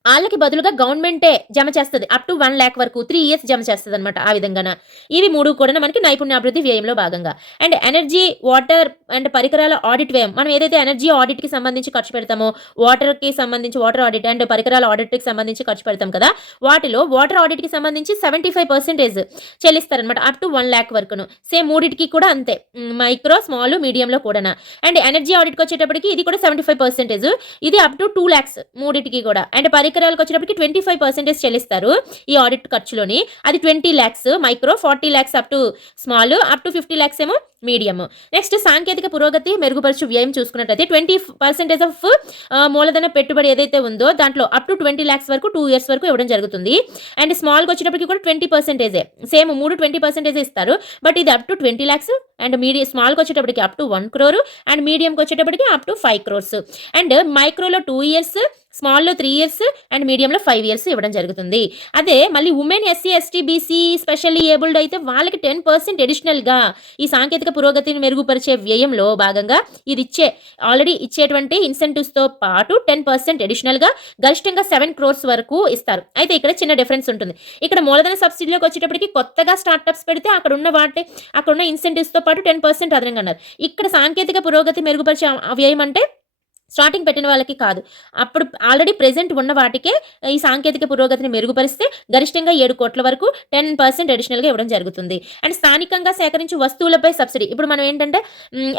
వాళ్ళకి బదులుగా గవర్నమెంటే జమ చేస్తుంది అప్ టు 1 lakh వరకు 3 years జమ చేస్తుంది అనమాట. ఆ విధంగా ఇవి 3 కూడా మనకి నైపుణ్యాభివృద్ధి వ్యయంలో భాగంగా. అండ్ ఎనర్జీ, వాటర్ అండ్ పరికరాల ఆడిట్ వ్యయం మనం ఏదైతే ఎనర్జీ ఆడిట్కి సంబంధించి ఖర్చు పెడతామో వాటర్కి సంబంధించి వాటర్ ఆడిట్ అండ్ పరికరాల ఆడిట్కి సంబంధించి ఖర్చు పెడతాం కదా, వాటిలో వాటర్ ఆడిట్కి సంబంధించి 75% చెల్లిస్తారనమాట అప్ టు 1 lakh వరకును. సేమ్ మూడిటికి కూడా అంతే మైక్రో, స్మాల్, మీడియంలో కూడా. అండ్ ఎనర్జీ ఆడిట్కి వచ్చేటప్పటికి ఇది కూడా 75%, ఇది అప్ టు 2 lakhs మూడిటికి కూడా. అండ్ పరికరాలకు వచ్చేటప్పటికి 25% చెల్లిస్తారు ఈ ఆడిట్ ఖర్చులోని. అది 20 lakhs micro, 40 lakhs up to small, up to 50 lakhs ఏమో మీడియం. నెక్స్ట్ సాంకేతిక పురోగతి మెరుగుపరచు వ్యయం చూసుకున్నట్లయితే 20% ఆఫ్ మూలధన పెట్టుబడి ఏదైతే ఉందో దాంట్లో అప్ టు 20 lakhs వరకు 2 years వరకు ఇవ్వడం జరుగుతుంది. అండ్ స్మాల్కి వచ్చేటప్పటికి కూడా 20%, సేమ్ 20% ఇస్తారు. బట్ ఇది అప్ టు 20 lakhs అండ్ స్మాల్కి వచ్చేటప్పటికి అప్ టు 1 crore అండ్ మీడియంకి వచ్చేటప్పటికి అప్ టు 5 crores. అండ్ మైక్రోలో 2 years, స్మాల్లో 3 years అండ్ మీడియంలో 5 years ఇవ్వడం జరుగుతుంది. అదే మళ్ళీ women, SC, ST, BC, specially abled అయితే వాళ్ళకి 10% అడిషనల్గా ఈ సాంకేతిక పురోగతిని మెరుగుపరిచే వ్యయంలో భాగంగా ఇది ఆల్రెడీ ఇచ్చేటువంటి ఇన్సెంటివ్స్తో పాటు 10% అడిషనల్గా గరిష్టంగా 7 crores వరకు ఇస్తారు. అయితే ఇక్కడ చిన్న డిఫరెన్స్ ఉంటుంది. ఇక్కడ మూలధన సబ్సిడీలోకి వచ్చేటప్పటికి కొత్తగా స్టార్టప్స్ పెడితే అక్కడ ఉన్న ఇన్సెంటివ్స్తో పాటు 10% అదనంగా అన్నారు. ఇక్కడ సాంకేతిక పురోగతి మెరుగుపరిచే వ్యయం అంటే స్టార్టింగ్ పెట్టిన వాళ్ళకి కాదు. అప్పుడు ఆల్రెడీ ప్రెజెంట్ ఉన్న వాటికే ఈ సాంకేతిక పురోగతిని మెరుగుపరిస్తే గరిష్టంగా 7 కోట్ల వరకు 10% అడిషనల్‌గా ఇవ్వడం జరుగుతుంది. అండ్ స్థానికంగా సేకరించే వస్తువులపై సబ్సిడీ. ఇప్పుడు మనం ఏంటంటే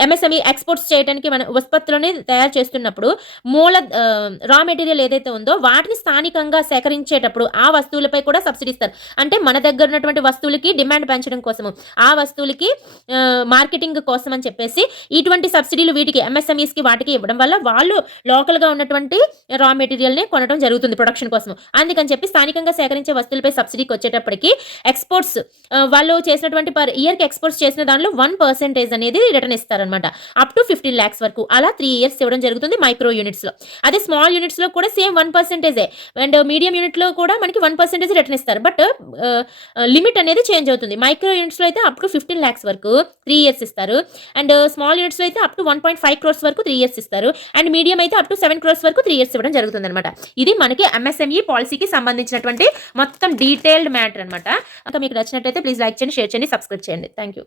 ఎంఎస్ఎంఈ ఎక్స్‌పోర్ట్స్ చేయడానికి మన ఉత్పత్తులని తయారు చేస్తున్నప్పుడు రా మెటీరియల్ ఏదైతే ఉందో వాటిని స్థానికంగా సేకరించేటప్పుడు ఆ వస్తువులపై కూడా సబ్సిడీ ఇస్తారు. అంటే మన దగ్గర ఉన్నటువంటి వస్తువులకి డిమాండ్ పెంచడం కోసము, ఆ వస్తువులకి మార్కెటింగ్ కోసం అని చెప్పేసి ఇటువంటి సబ్సిడీలు వీటికి ఎంఎస్ఎంఈస్‌కి వాటికి ఇవ్వడం వల్ల వాళ్ళు లోకల్‌గా ఉన్నటువంటి రా మెటీరియల్‌ని కొనడం జరుగుతుంది ప్రొడక్షన్ కోసం. అందుకని చెప్పి స్థానికంగా సేకరించే వస్తువులపై సబ్సిడీకి వచ్చేటప్పటికి ఎక్స్‌పోర్ట్స్ వాళ్ళు చేసినటువంటి పర్ ఇయర్‌కి ఎక్స్‌పోర్ట్స్ చేసిన దానిలో 1% అనేది రిటర్న్ ఇస్తారనమాట. అప్ టు 15 లాక్స్ వరకు. అలా 3 ఇయర్స్ ఇవ్వడం జరుగుతుంది మైక్రో యూనిట్స్‌లో. అదే స్మాల్ యూనిట్స్‌లో కూడా సేమ్ 1% అండ్ మీడియం యూనిట్‌లో కూడా మనకి 1% రిటర్న్ ఇస్తారు. బట్ లిమిట్ అనేది చేంజ్ అవుతుంది. మైక్రో యూనిట్స్‌లో అయితే అప్ టు 15 లాక్స్ వరకు 3 ఇయర్స్ ఇస్తారు. అండ్ స్మాల్ యూనిట్స్‌లో అయితే అప్ టు 1.5 క్రోర్స్ వరకు 3 ఇయర్స్ ఇస్తారు. అండ్ మీడియం అయితే అప్ టు 7 క్రోర్స్ వరకు 3 ఇయర్స్ ఇవ్వడం జరుగుతుందన్నమాట. ఇది మనకి ఎంఎస్ఎంఈ పాలసీకి సంబంధించినటువంటి మొత్తం డీటెయిల్డ్ మ్యాటర్ అనమాట. ఇంకా మీకు నచ్చినట్లయితే ప్లీజ్ లైక్ చేయండి, షేర్ చేయండి, సబ్స్క్రైబ్ చేయండి. Thank you.